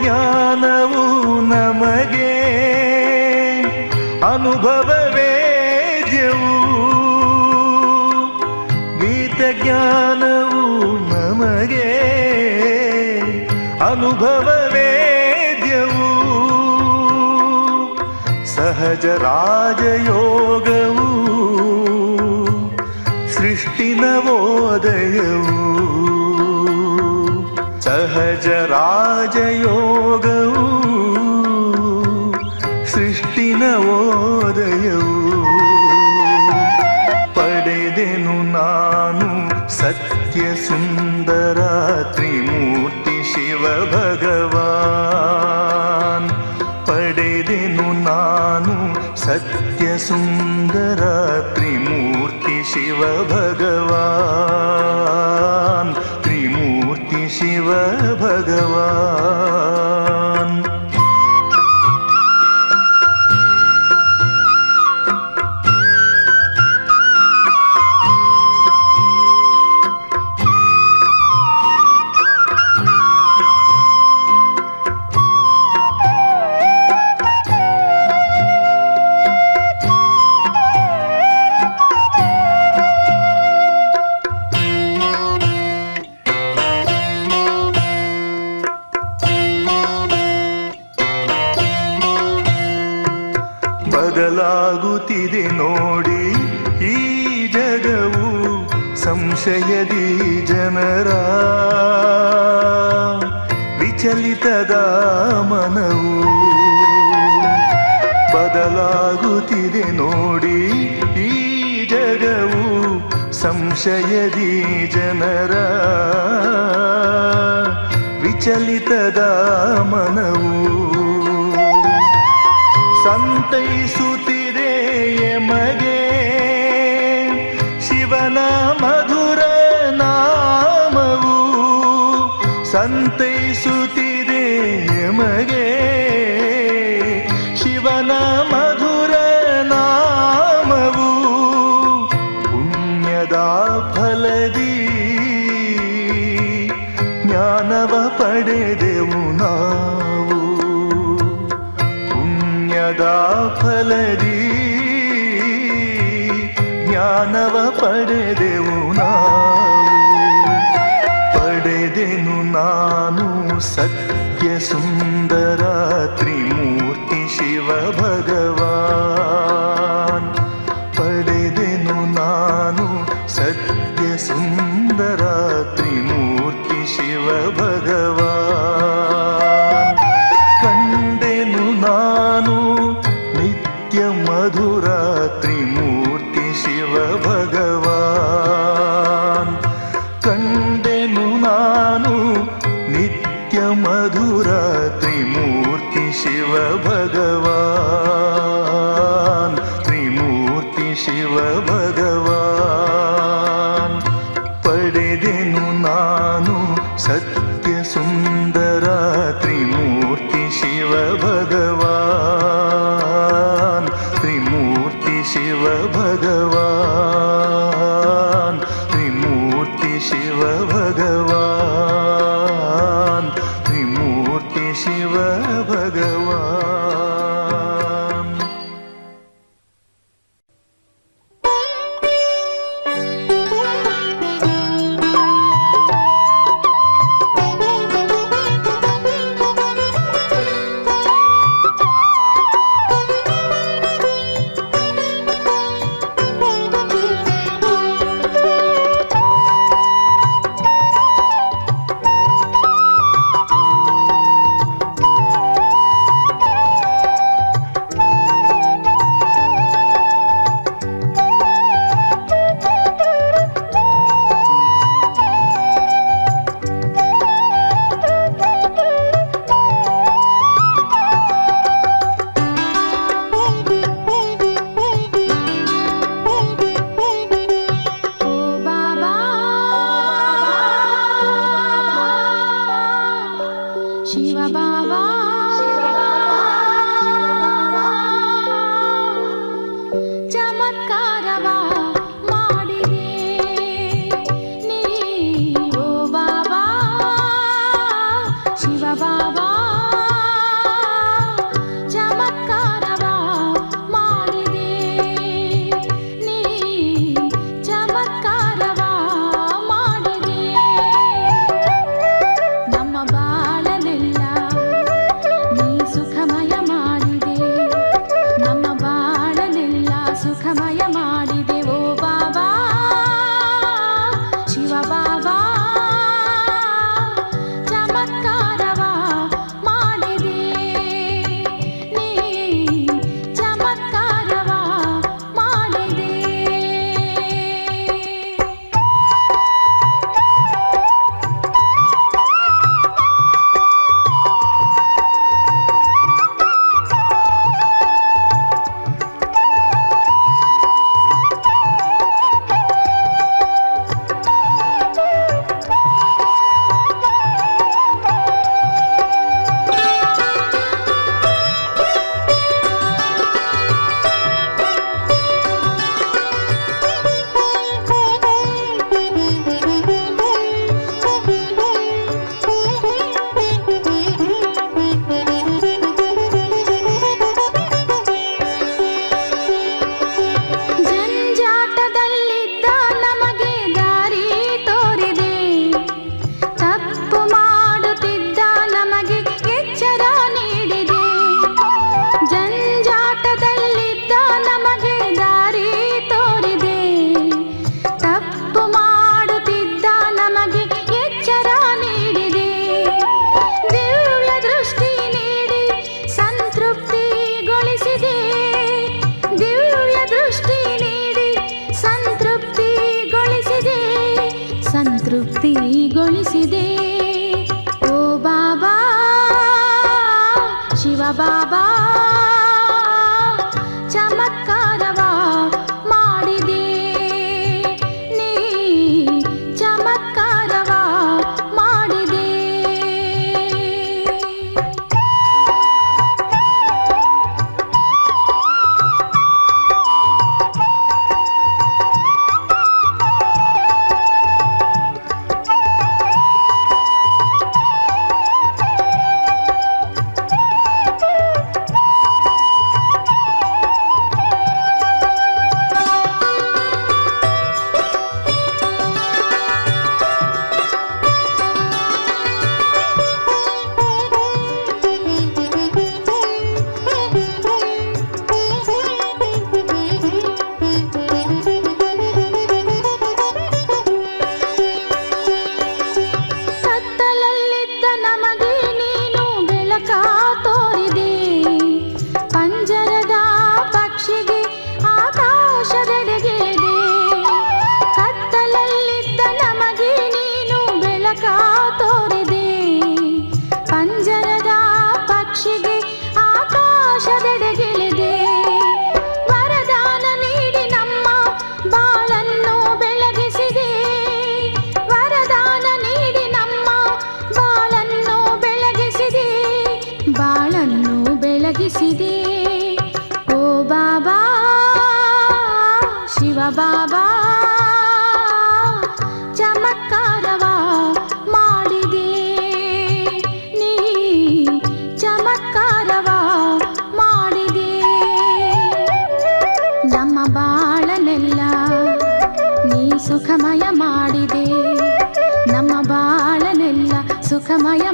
ಜ್ಞಾನವು ನಮಗೆ ಅನುಭವ ವೇದ್ಯವು. ಗೀತ ಜ್ಞಾನವು ನಮಗೆ ಅನುಭವ ವೇದ್ಯವು. ಸಹಜ ರಾಜಯೋಗವು ಸೃಷ್ಟಿ ನವೋದಯವು. ಸಹಜ ರಾಜಯೋಗವು ಸೃಷ್ಟಿ ನವೋದಯವು. ಪಡೆದೆನು ನಾನು ಸತ್ಯ ಸುಂದರ ತ್ರಿಮೂರ್ತಿ ಶಿವ ಭಗವಾನ್. ಪಡೆದೆನು ನಾನು ಸತ್ಯ ಸುಂದರ ತ್ರಿಮೂರ್ತಿ ಶಿವ ಭಗವಾನ್. ತ್ರಿಮೂರ್ತಿ ಶಿವ ಭಗವಾನ್. ಬದಲಾಗುತ್ತಿದೆ ನೋಡಿ ಈ ಜಗವು ಸಂಶಯದಿ ಜನರ. ವಿಚಲಿತದ ಮನವು ಬದಲಾಗುತ್ತಿದೆ ನೋಡಿ ಈ ಜಗವು ಸಂಶಯದಿ ಜನರ. ವಿಚಲಿತದ ಮನವು ಸಂತೈಸುತ್ತಿದೆ ಎಮಗೆ ಶಿವನ ಮಧುರ ನಾಮವು. ಸಂತೈಸುತ್ತಿದೆ ಎಮಗೆ ಶಿವನ ಮಧುರ ನಾಮವು. ಪುಣ್ಯದ ಫಲದಿ ಜ್ಞಾನವ ಪಡೆದೆವು ನಾವು. ಪುಣ್ಯದ ಫಲದಿ ಜ್ಞಾನವ ಪಡೆದೆವು ನಾವು. ಪಡೆದೆನು ನಾನು ಸತ್ಯ ಸುಂದರ ತ್ರಿಮೂರ್ತಿ ಶಿವ ಭಗವಾನ್. ಪಡೆದೆನು ನಾನು ಸತ್ಯ ಸುಂದರ ತ್ರಿಮೂರ್ತಿ ಶಿವ ಭಗವಾನ್. ಕಂಡೆನು ನಾನು ನಿತ್ಯ ಮಧುರ ತ್ರಿಮೂರ್ತಿ ಶಿವ ಭಗವಾನ್. ಕಂಡೆನು ನಾನು ನಿತ್ಯ ಮಧುರ ತ್ರಿಮೂರ್ತಿ ಶಿವ ಭಗವಾನ್. ತ್ರಿಮೂರ್ತಿ ಶಿವ ಭಗವಾನ್. ಪಡೆದೆನು ನಾನು ಸತ್ಯ ಸುಂದರ ತ್ರಿಮೂರ್ತಿ ಶಿವ ಭಗವಾನ್. ತ್ರಿಮೂರ್ತಿ ಶಿವ ಭಗವಾನ್. ತ್ರಿಮೂರ್ತಿ ಶಿವ ಭಗವಾನ್. ತ್ರಿಮೂರ್ತಿ ಶಿವ ಭಗವಾನ್. ಶಿವ ಬಾಬಾ ಚಮತ್ಕಾರವ ಮಾಡಿದೆ ನೀ ಓ ಬಾಬಾ. ಶಿವ ಬಾಬಾ ಚಮತ್ಕಾರವ ಮಾಡಿದೆ ನೀ ಚಮತ್ಕಾರವ ಮಾಡಿದೆ. ನಮ್ಮ ಬಾಳನೆಲ್ಲ ನೀ ಸುಖಮಯ ಮಾಡಿದೆ. ನಮ್ಮ ಬಾಳನೆಲ್ಲ ಸುಖಮಯ ಮಾಡಿದೆ ಓ ಬಾಬಾ. ಶಿವ ಬಾಬಾ ಚಮತ್ಕಾರವ ಮಾಡಿದೆ ನೀ ಚಮತ್ಕಾರವ ಮಾಡಿದೆ. ಜಂಜಾಟದಲ್ಲಿದ್ದ ನಮಗೆ ದಾರಿ ತೋರಿದೆ. ತಪ್ಪು ಮಾಡುತ್ತಿದ್ದ ನಮಗೆ ಎಚ್ಚರ ನೀಡಿದೆ. ಜಂಜಾಟದಲ್ಲಿದ್ದ ನಮಗೆ ದಾರಿ ತೋರಿದೆ. ತಪ್ಪು ಮಾಡುತ್ತಿದ್ದ ನಮಗೆ ಎಚ್ಚರ ನೀಡಿದೆ. ದಿವ್ಯ ದೃಷ್ಟಿ ನೀಡಿ ಸಂತೃಪ್ತಿಗೊಳಿಸಿದೆ. ದಿವ್ಯ ದೃಷ್ಟಿ ನೀಡಿ ಸಂತೃಪ್ತಿಗೊಳಿಸಿದೆ. ಸಂತೃಪ್ತಿಗೊಳಿಸಿದೆ ಓ ಬಾಬಾ. ಶಿವ ಬಾಬಾ ಚಮತ್ಕಾರವ ಮಾಡಿದೆ ನೀ ಚಮತ್ಕಾರವ ಮಾಡಿದೆ. ಚಮತ್ಕಾರವ ಮಾಡಿದೆ ನೀ ಚಮತ್ಕಾರವ ಮಾಡಿದೆ ನಮ್ಮ ಬಾಳನೆಲ್ಲ ನೀ ಸುಖಮಯ ಮಾಡಿದೆ ನಮ್ಮ ಬಾಳನೆಲ್ಲ ಸುಖಮಯ